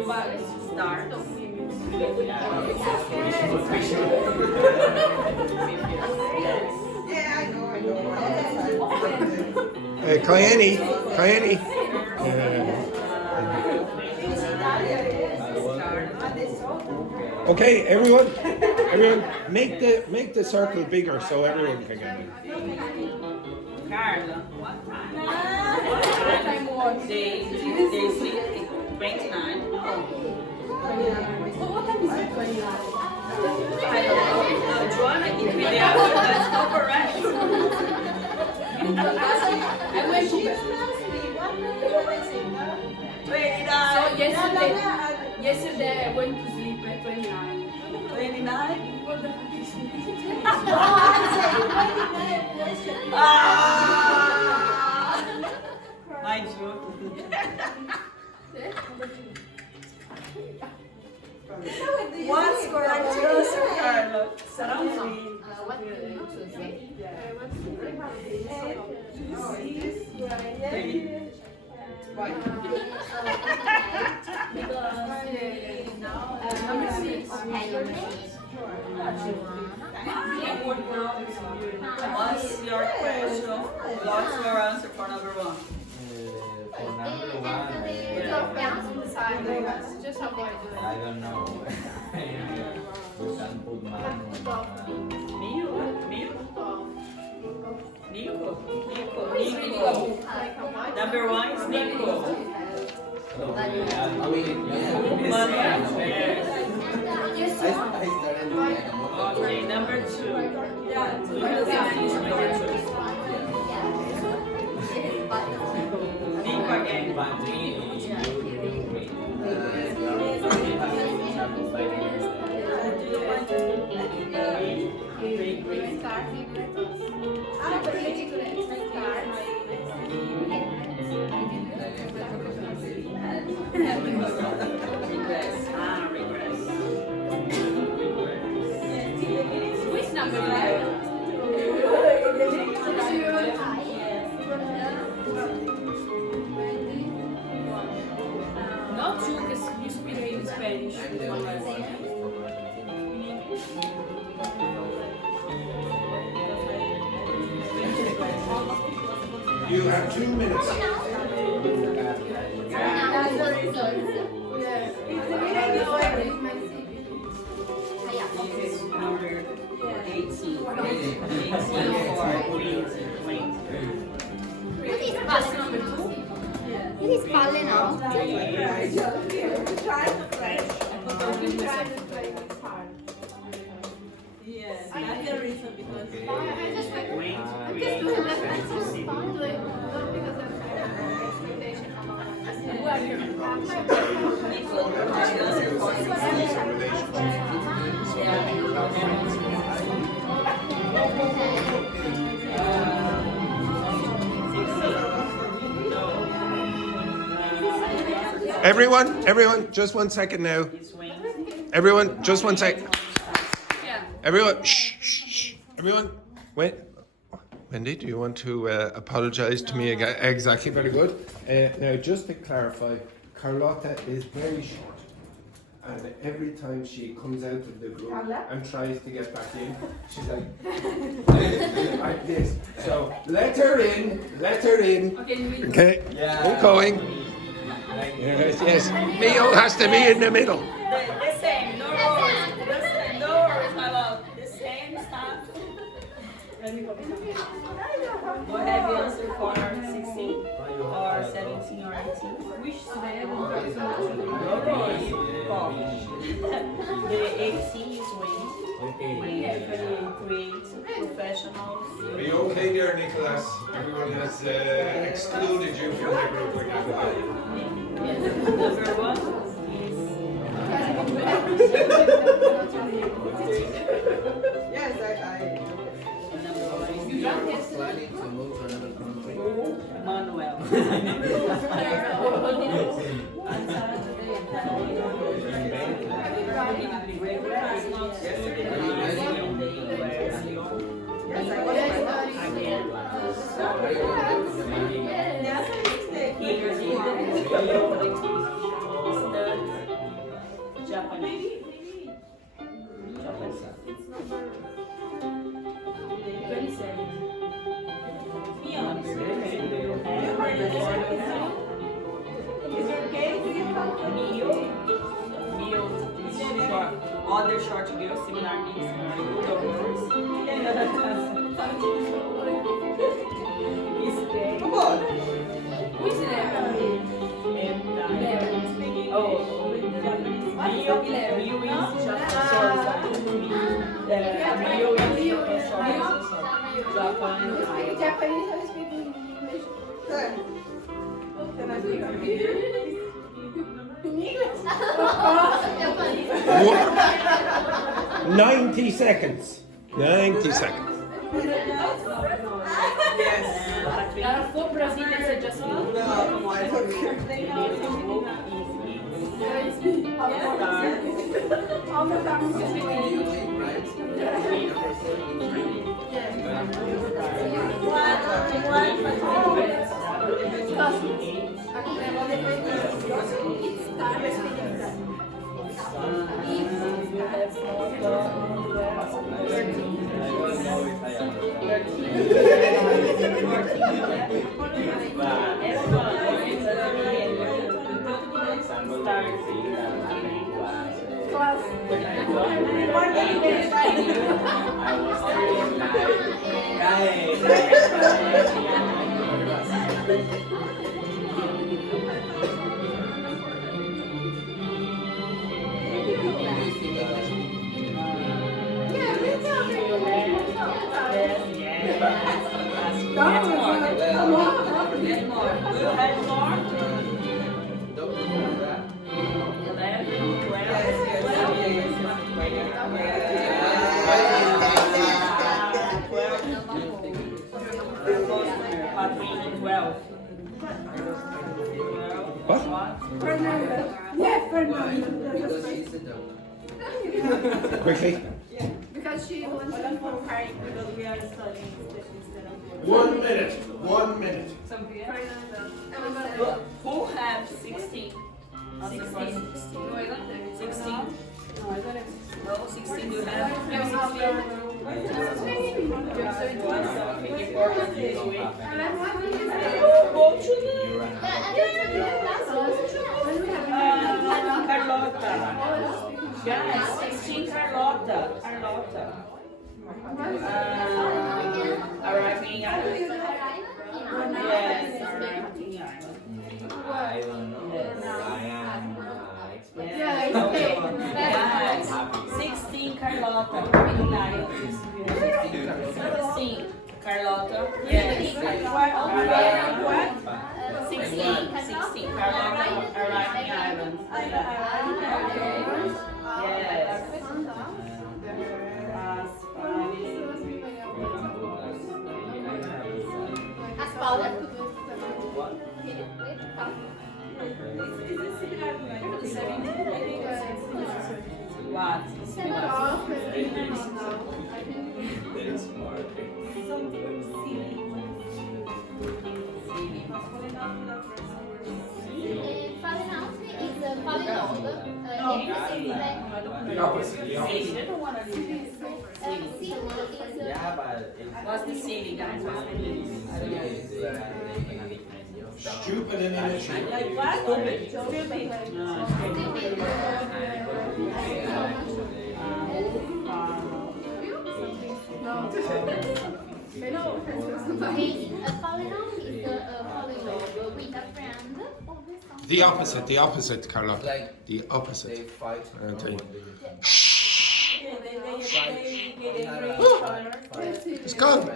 But start of Yeah, I know. Kaenny. Okay, everyone, make the circle bigger so everyone can get it. Carla, what time? What day? Day 29. I don't know. Joanna, give me the answer. That's not correct. I went to bed. 29. So yesterday I went to sleep at 29. 29. What the fuck is it? My joke. What's correct answer, Carla? Surround me. What do you choose? Number 6. What's your question? What's your answer for number 1? For number one, just how I do I don't know. You can put mine on. Nico. Number 1 is Nico. Okay, number 2. Nico again. Regress. Which number? Not you, because you speak in Spanish. You have 2 minutes. This is number 18. It is falling out. Yes, that's the reason because I'm just doing that. I'm just doing not because of expectation Everyone, just 1 second now. Everyone, just 1 sec. Yeah. Everyone, shh. Everyone, wait. Wendy, do you want to apologise to me again? Exactly, very good. Now, just to clarify, Carlotta is very short. And every time she comes out of the room and tries to get back in, she's like, like this. So, let her in. Okay? Yeah. Keep going. Yes. Leo has to be in the middle. The same, no worries. No worries, my love. The same stuff. Let me copy something. What have you answered for 16 or 17 or 18? Which today no worries. The AC is wind. Create professionals. Are you okay there, Nicholas? Everyone has excluded you from the group again. Number 1 Yes, I You're planning to move to another country. Manuel. Japanese. It's number 27. Other short girls, similar means Come on. Who's there? Oh, Mio is Japanese, I speak English. Good. Can I speak In English? 90 seconds. 90 seconds. Yes. For Brazilians, I just No, I don't care. Quickly. Because she wants to go home. Because we are studying instead of 1 minute. 1 minute. Who have 16? 16. 16. No, 16 you have. You have 16. Go to Carlotta. Guys, 16 Carlotta. Arriving island. Yes, arriving island. I don't know. I am Yes, 16 Carlotta. Arriving island. 16 Carlotta. Yes. 16 Carlotta. Arriving island. Yes. What? There is more. Falling out is falling on. The opposite. Silly, they don't want to leave. Yeah, but it's What's the silly, guys? What's the silly? Stupid and immature. Like what? Stupid. Falling on is falling over with a friend. The opposite, Carlotta. Like The opposite. they fight. I'll tell you. It's gone.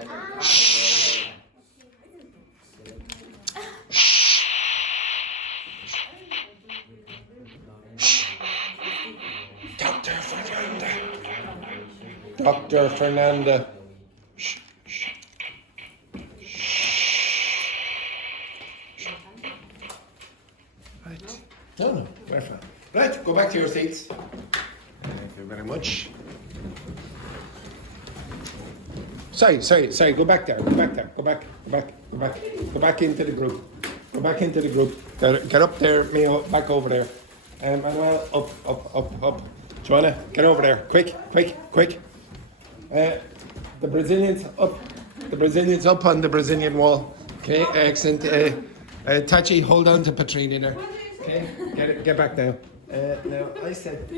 Dr. Fernanda. Dr. Fernanda. Shh, shh. Right. No, we're fine. Right, go back to your seats. Thank you very much. Sorry, go back there, go back into the group. Go back into the group. Get up there, Mio, back over there. Manuel, up. Joanna, get over there, quick. The Brazilians up on the Brazilian wall. Okay, excellent. Tachi, hold on to Patrina there. Okay, get back now. Now I said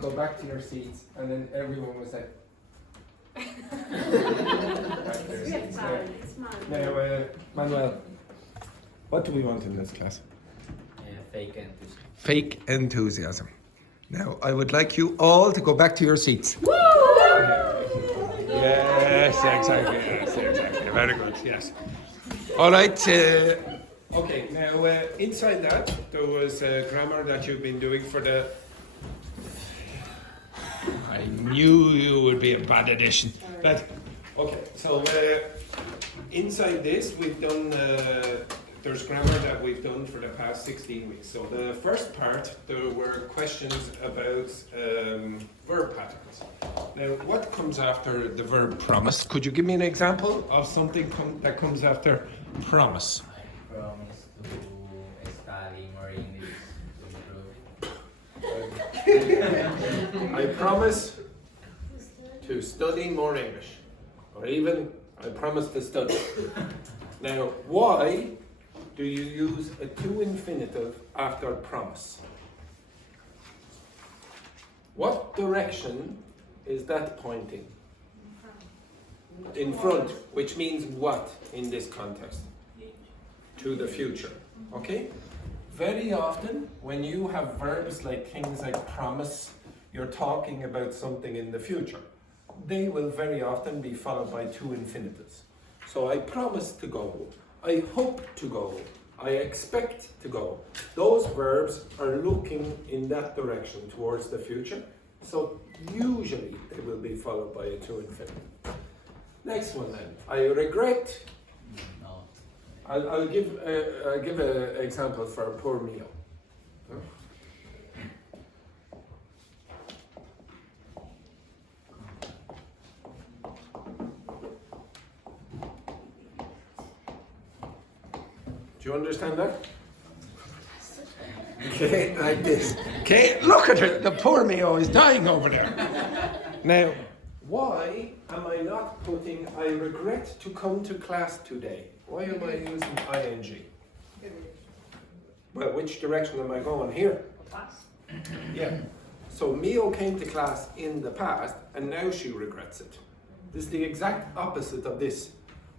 go back to your seats, and then everyone was like. Now, Manuel, what do we want in this class? fake enthusiasm. Fake enthusiasm. Now, I would like you all to go back to your seats. Woo! Yes, exactly. Very good. Yes. All right. Okay. Now, inside that, there was grammar that you've been doing for the. I knew you would be a bad addition. But okay. So inside this, we've done. There's grammar that we've done for the past 16 weeks. So the first part, there were questions about verb patterns. Now, what comes after the verb promise? Could you give me an example of something that comes after promise? I promise to study more English to improve. I promise to study more English. Or even, I promise to study. Now, why do you use a to infinitive after promise? What direction is that pointing? In front, which means what in this context? To the future, okay? Very often, when you have verbs like things like promise, you're talking about something in the future. They will very often be followed by to infinitives. So I promise to go. I hope to go. I expect to go. Those verbs are looking in that direction towards the future. So usually they will be followed by a to infinitive. Next one then. I regret. No. I'll give an example for poor Mio. Do you understand that? Okay, like this. Okay, look at her. The poor Mio is dying over there. Now, why am I not putting I regret to come to class today? Why am I using ing? Well, which direction am I going here? Yeah. So Mio came to class in the past and now she regrets it. This is the exact opposite of this.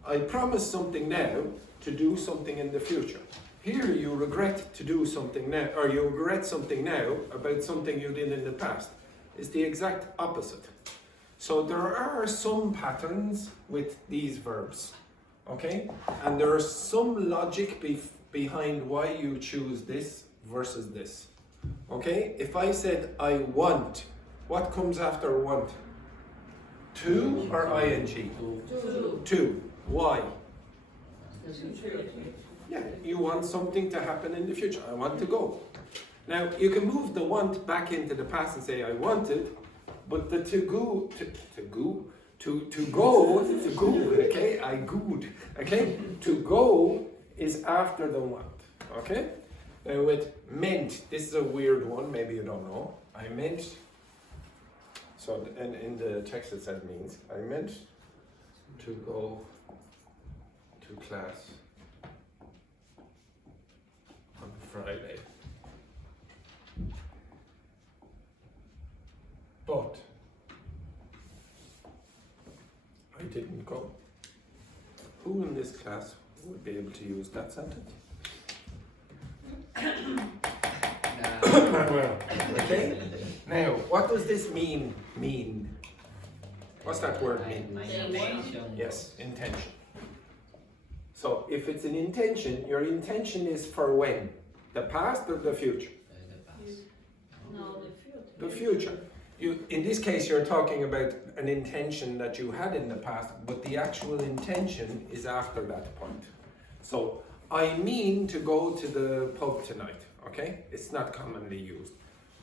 I promise something now to do something in the future. Here you regret to do something now, or you regret something now about something you did in the past. It's the exact opposite. So there are some patterns with these verbs, okay? And there is some logic behind why you choose this versus this, okay? If I said I want, what comes after want? To or ing? To. Why? Yeah, you want something to happen in the future. I want to go. Now, you can move the want back into the past and say, I wanted, but the to go, okay, I gooed, okay? To go is after the want. Okay? Now with meant, this is a weird one, maybe you don't know. I meant, so and in the text it says means, I meant to go to class on Friday. But I didn't go. Who in this class would be able to use that sentence? Well, okay. Now, what does this mean? What's that word mean? My intention. Yes, intention. So if it's an intention, your intention is for when? The past or the future? The past. No, the future. The future. In this case, you're talking about an intention that you had in the past, but the actual intention is after that point. So, I mean to go to the pub tonight, okay? It's not commonly used.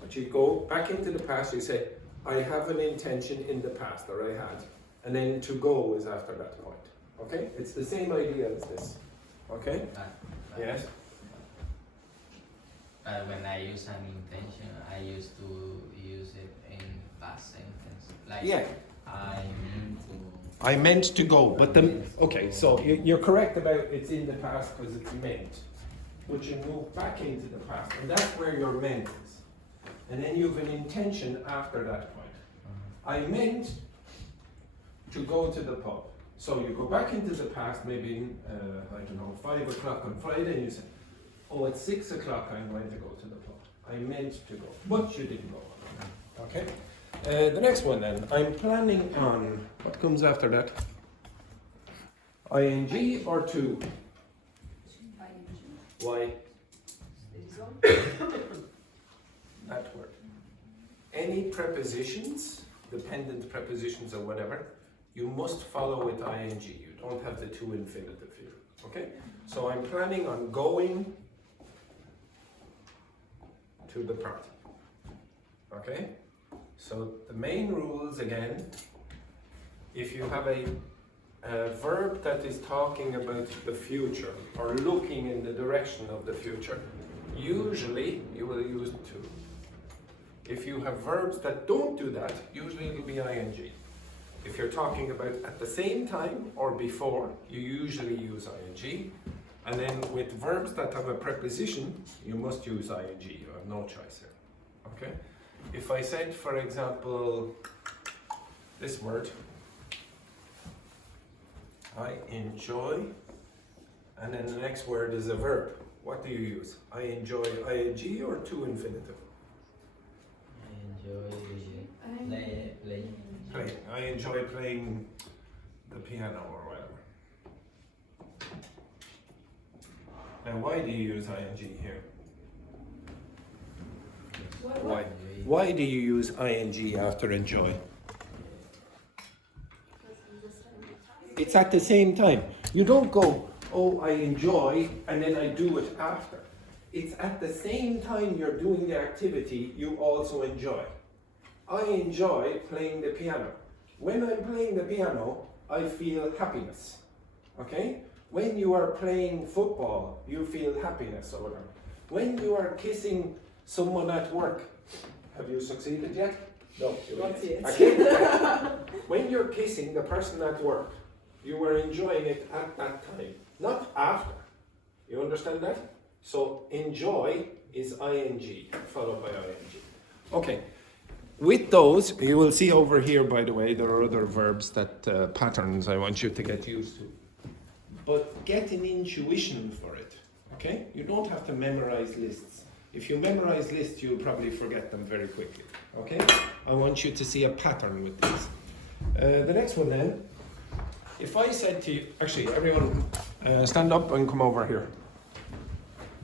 But you go back into the past, you say, I have an intention in the past, or I had. And then to go is after that point, okay? It's the same idea as this, okay? Yes? When I use an intention, I used to use it in past sentence. Like, Yeah. I mean to. I meant to go, but okay, so you're correct about it's in the past because it's meant. But you move back into the past, and that's where your meant is. And then you have an intention after that point. I meant to go to the pub. So you go back into the past, maybe, I don't know, 5 o'clock on Friday, and you say, oh, at 6 o'clock I'm going to go to the pub. I meant to go, but you didn't go. Okay? The next one then, I'm planning on, what comes after that? ING or to? Why? That word. Any prepositions, dependent prepositions or whatever, you must follow with ing. You don't have the to infinitive here. Okay? So I'm planning on going to the party. Okay? So the main rules again, if you have a verb that is talking about the future or looking in the direction of the future, usually you will use to. If you have verbs that don't do that, usually it will be ing. If you're talking about at the same time or before, you usually use ing. And then with verbs that have a preposition, you must use ing. You have no choice here. Okay? If I said, for example, this word, I enjoy, and then the next word is a verb. What do you use? I enjoy ing or to infinitive? I enjoy playing. Play. I enjoy playing the piano or whatever. Now, why do you use ing here? Why? Why do you use ing after enjoy? It's at the same time. You don't go, oh, I enjoy, and then I do it after. It's at the same time you're doing the activity, you also enjoy. I enjoy playing the piano. When I'm playing the piano, I feel happiness. Okay? When you are playing football, you feel happiness or whatever. When you are kissing someone at work, have you succeeded yet? No, Not yet. Okay. When you're kissing the person at work, you were enjoying it at that time, not after. You understand that? So enjoy is ing, followed by ing. Okay. With those, you will see over here, by the way, there are other verbs that patterns I want you to get used to. But get an intuition for it, okay? You don't have to memorize lists. If you memorize lists, you'll probably forget them very quickly, okay? I want you to see a pattern with these. The next one then, if I said to you, actually everyone stand up and come over here.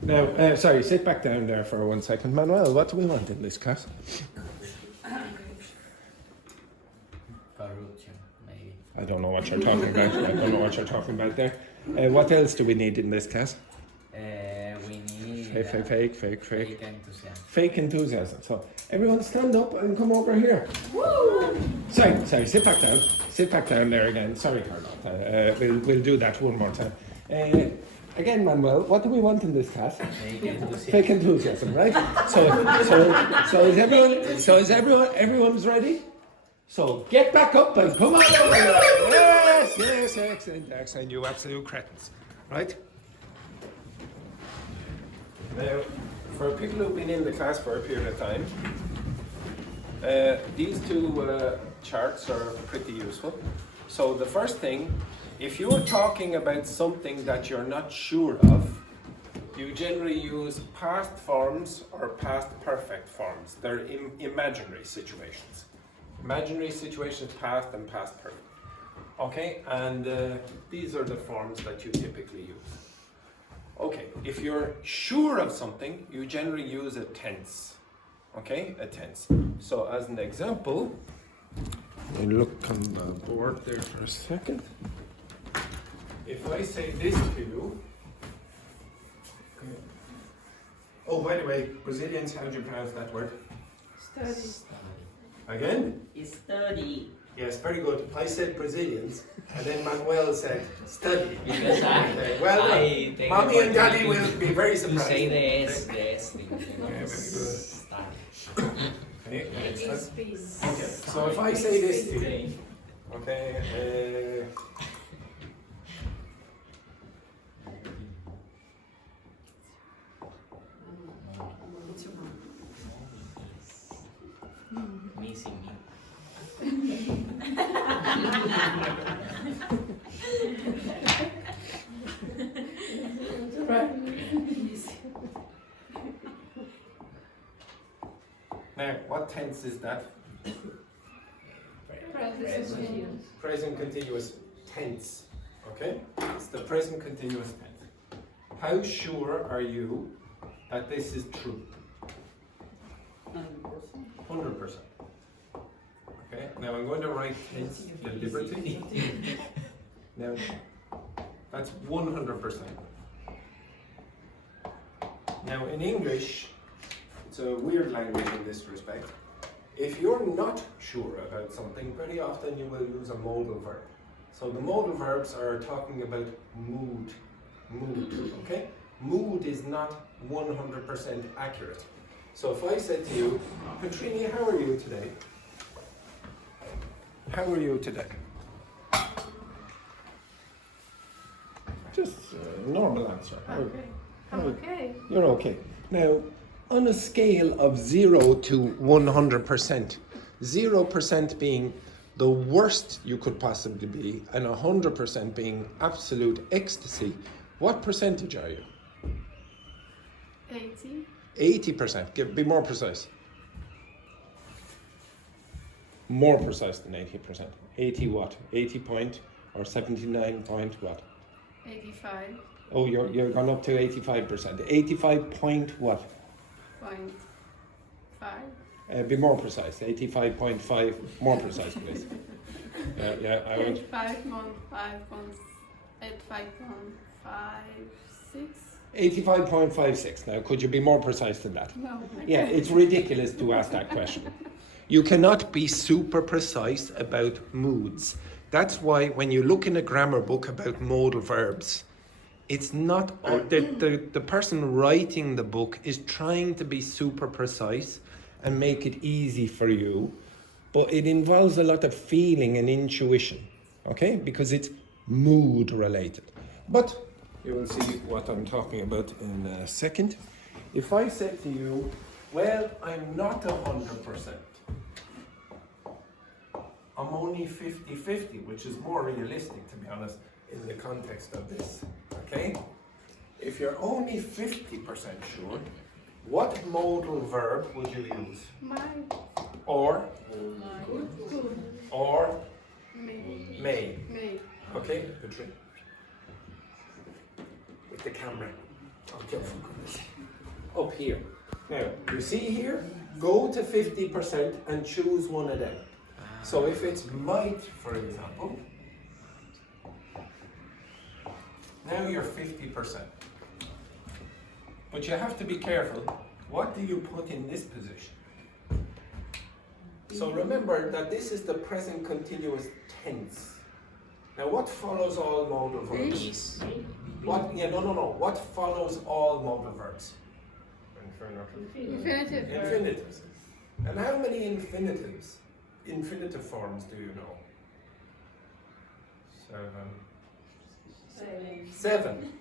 Now, sorry, sit back down there for 1 second. Manuel, what do we want in this class? Corruption, maybe. I don't know what you're talking about. I don't know what you're talking about there. What else do we need in this class? We need Fake enthusiasm. Fake enthusiasm. So everyone stand up and come over here. Woo! Sorry, sit back down. Sit back down there again. Sorry, Carlotta. We'll do that one more time. Again, Manuel, what do we want in this class? Fake enthusiasm. Fake enthusiasm, right? So is everyone's ready? So get back up and come on over here. Yes, excellent, you absolute cretins, right? Now, for people who've been in the class for a period of time, these two charts are pretty useful. So the first thing, if you're talking about something that you're not sure of, you generally use past forms or past perfect forms. They're imaginary situations. Imaginary situations, past and past perfect. Okay, and these are the forms that you typically use. Okay, if you're sure of something, you generally use a tense. Okay, a tense. So as an example, let me look on the board there for a second. If I say this to you, oh, by the way, Brazilians, how do you pronounce that word? Study. Again? It's study. Yes, very good. I said Brazilians, and then Manuel said study. Because Well done. I think Mommy and about Daddy will be very to surprised. say the S thing. Yeah, very good. Okay, excellent. Space. Okay, so if I say this to you, okay, Missing me. now what tense is that? Present continuous tense. Okay, it's the present continuous tense. How sure are you that this is true? 100%. Okay, now I'm going to write tense deliberately. Now, that's 100%. Now, in English, it's a weird language in this respect. If you're not sure about something, very often you will use a modal verb. So the modal verbs are talking about mood, okay? Mood is not 100% accurate. So if I said to you, Petrini, how are you today? How are you today? Just a normal answer. Okay. I'm okay. You're okay. Now, on a scale of 0 to 100%, 0% being the worst you could possibly be, and 100% being absolute ecstasy, what percentage are you? 80. 80%. Be more precise. More precise than 80%. 80 what? 80 point or 79 point what? 85. Oh, you're gone up to 85%. 85 point what? 0.5. Be more precise. 85.5. More precise, please. Yeah, I want. 85.56. Now, could you be more precise than that? No. Yeah, it's ridiculous to ask that question. You cannot be super precise about moods. That's why when you look in a grammar book about modal verbs, it's not, the person writing the book is trying to be super precise and make it easy for you, but it involves a lot of feeling and intuition, okay? Because it's mood related. But you will see what I'm talking about in a second. If I said to you, well, I'm not 100%. I'm only 50-50, which is more realistic, to be honest, in the context of this, okay? If you're only 50% sure, what modal verb would you use? Mine. Or? Or? Me. May. Me. Okay, Patricia. With the camera. Okay. Up here. Now, you see here? Go to 50% and choose one of them. So if it's might, for example, now you're 50%. But you have to be careful. What do you put in this position? So remember that this is the present continuous tense. Now what follows all modal verbs? What? Yeah, no. What follows all modal verbs? Infinitive. Infinitives. And how many infinitive forms do you know? 7.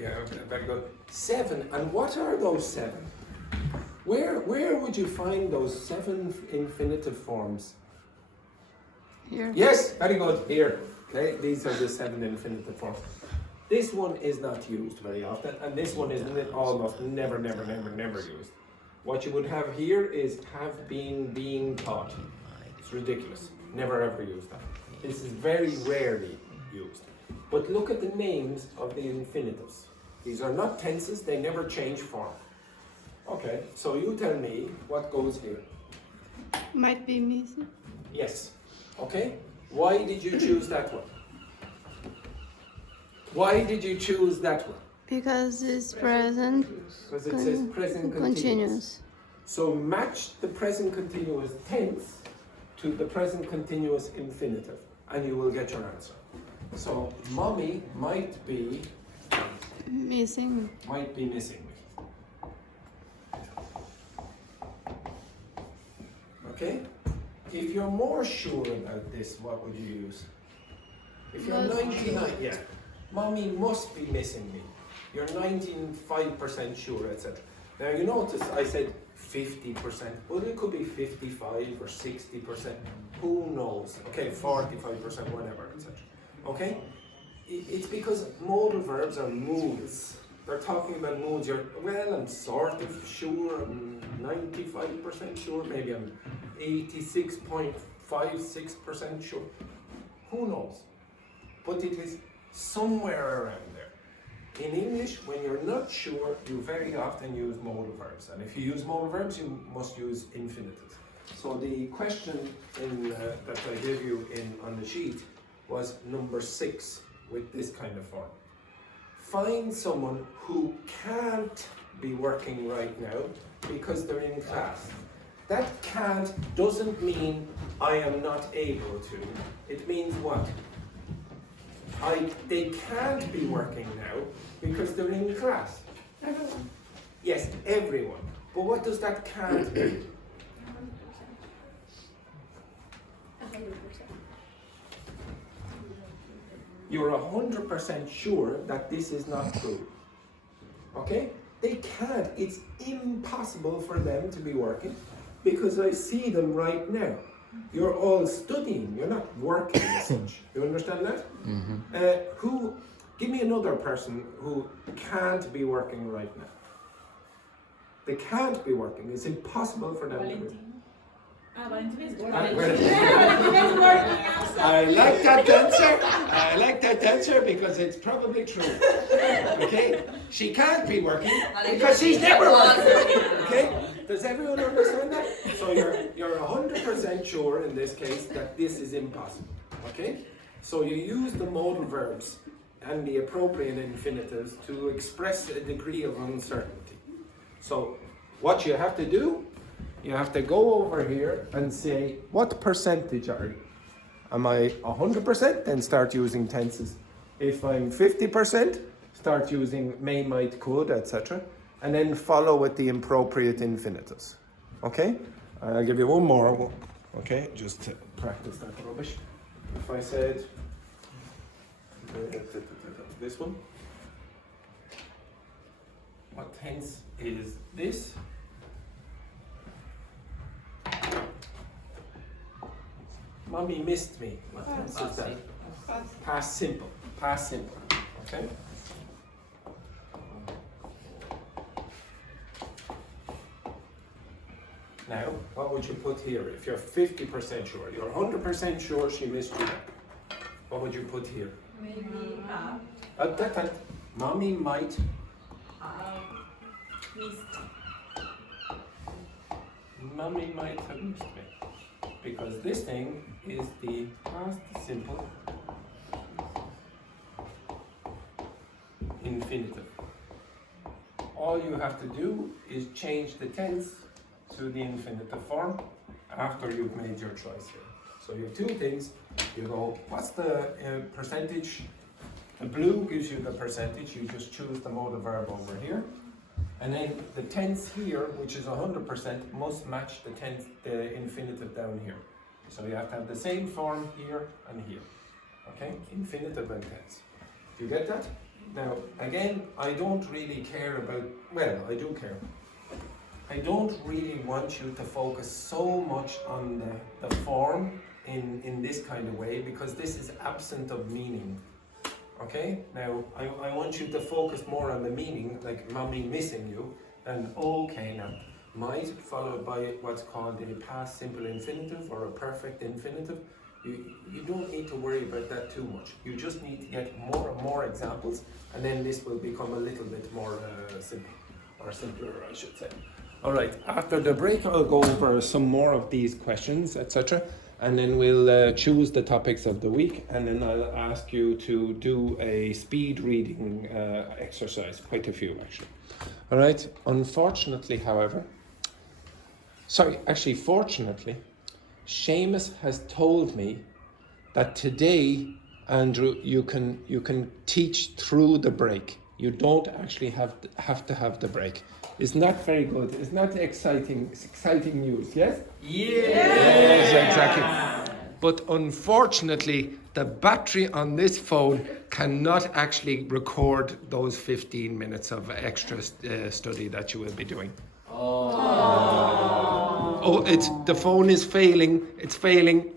Yeah, okay, very good. 7. And what are those 7? Where would you find those 7 infinitive forms? Here. Yes, very good. Here. Okay, these are the 7 infinitive forms. This one is not used very often, and this one is almost never used. What you would have here is have been, being, taught. It's ridiculous. Never ever use that. This is very rarely used. But look at the names of the infinitives. These are not tenses, they never change form. Okay, so you tell me what goes here. Might be missing. Yes. Okay, why did you choose that one? Why did you choose that one? Because it's present. Because it says present continuous. So match the present continuous tense to the present continuous infinitive, and you will get your answer. So mommy might be Missing. missing me. Okay? If you're more sure about this, what would you use? If you're 99, yeah. Mommy must be missing me. You're 95% sure, etc. Now you notice I said 50%. Well, it could be 55 or 60%. Who knows? Okay, 45%, whatever, etc. Okay? It's because modal verbs are moods. They're talking about moods. Well, I'm sort of sure. I'm 95% sure. Maybe I'm 86.56% sure. Who knows? But it is somewhere around there. In English, when you're not sure, you very often use modal verbs. And if you use modal verbs, you must use infinitives. So the question that I gave you on the sheet was number 6 with this kind of form. Find someone who can't be working right now because they're in class. That can't doesn't mean I am not able to. It means what? They can't be working now because they're in class. Everyone. Yes, everyone. But what does that can't mean? 100%. You're 100% sure that this is not true. Okay? They can't. It's impossible for them to be working because I see them right now. You're all studying. You're not working as such. You understand that? Mm-hmm. Give me another person who can't be working right now. They can't be working. It's impossible for them to be. Valentina is working. I like that answer. I like that answer because it's probably true. Okay? She can't be working because she's never working. Okay? Does everyone understand that? So you're 100% sure in this case that this is impossible. Okay? So you use the modal verbs and the appropriate infinitives to express a degree of uncertainty. So what you have to do, you have to go over here and say, what percentage are you? Am I 100%? Then start using tenses. If I'm 50%, start using may, might, could, etc. And then follow with the appropriate infinitives. Okay? I'll give you one more. Okay, just to practice that rubbish. If I said this one, what tense is this? Mommy missed me. What tense is that? Past simple. Past simple. Okay? Now, what would you put here? If you're 50% sure, you're 100% sure she missed you. What would you put here? Maybe Mommy might missed. Mommy might have missed me. Because this thing is the past simple infinitive. All you have to do is change the tense to the infinitive form after you've made your choice here. So you have two things. You go, what's the percentage The blue gives you the percentage. You just choose the modal verb over here. And then the tense here, which is 100%, must match the tense, the infinitive down here. So you have to have the same form here and here. Okay? Infinitive and tense. Do you get that? Now, again, I don't really care about, well, I do care. I don't really want you to focus so much on the form in this kind of way, because this is absent of meaning. Okay? Now, I want you to focus more on the meaning, like mommy missing you, and okay now. Might followed by what's called a past simple infinitive or a perfect infinitive. You don't need to worry about that too much. You just need to get more and more examples, and then this will become a little bit more simple, or simpler, I should say. All right, after the break, I'll go over some more of these questions, etc. And then we'll choose the topics of the week, and then I'll ask you to do a speed reading exercise, quite a few actually. All right, unfortunately, however, fortunately, Seamus has told me that today, Andrew, you can teach through the break. You don't actually have to have the break. Isn't that very good? Isn't that exciting news, yes? Yes, exactly. But unfortunately, the battery on this phone cannot actually record those 15 minutes of extra study that you will be doing. Oh, the phone is failing. It's failing.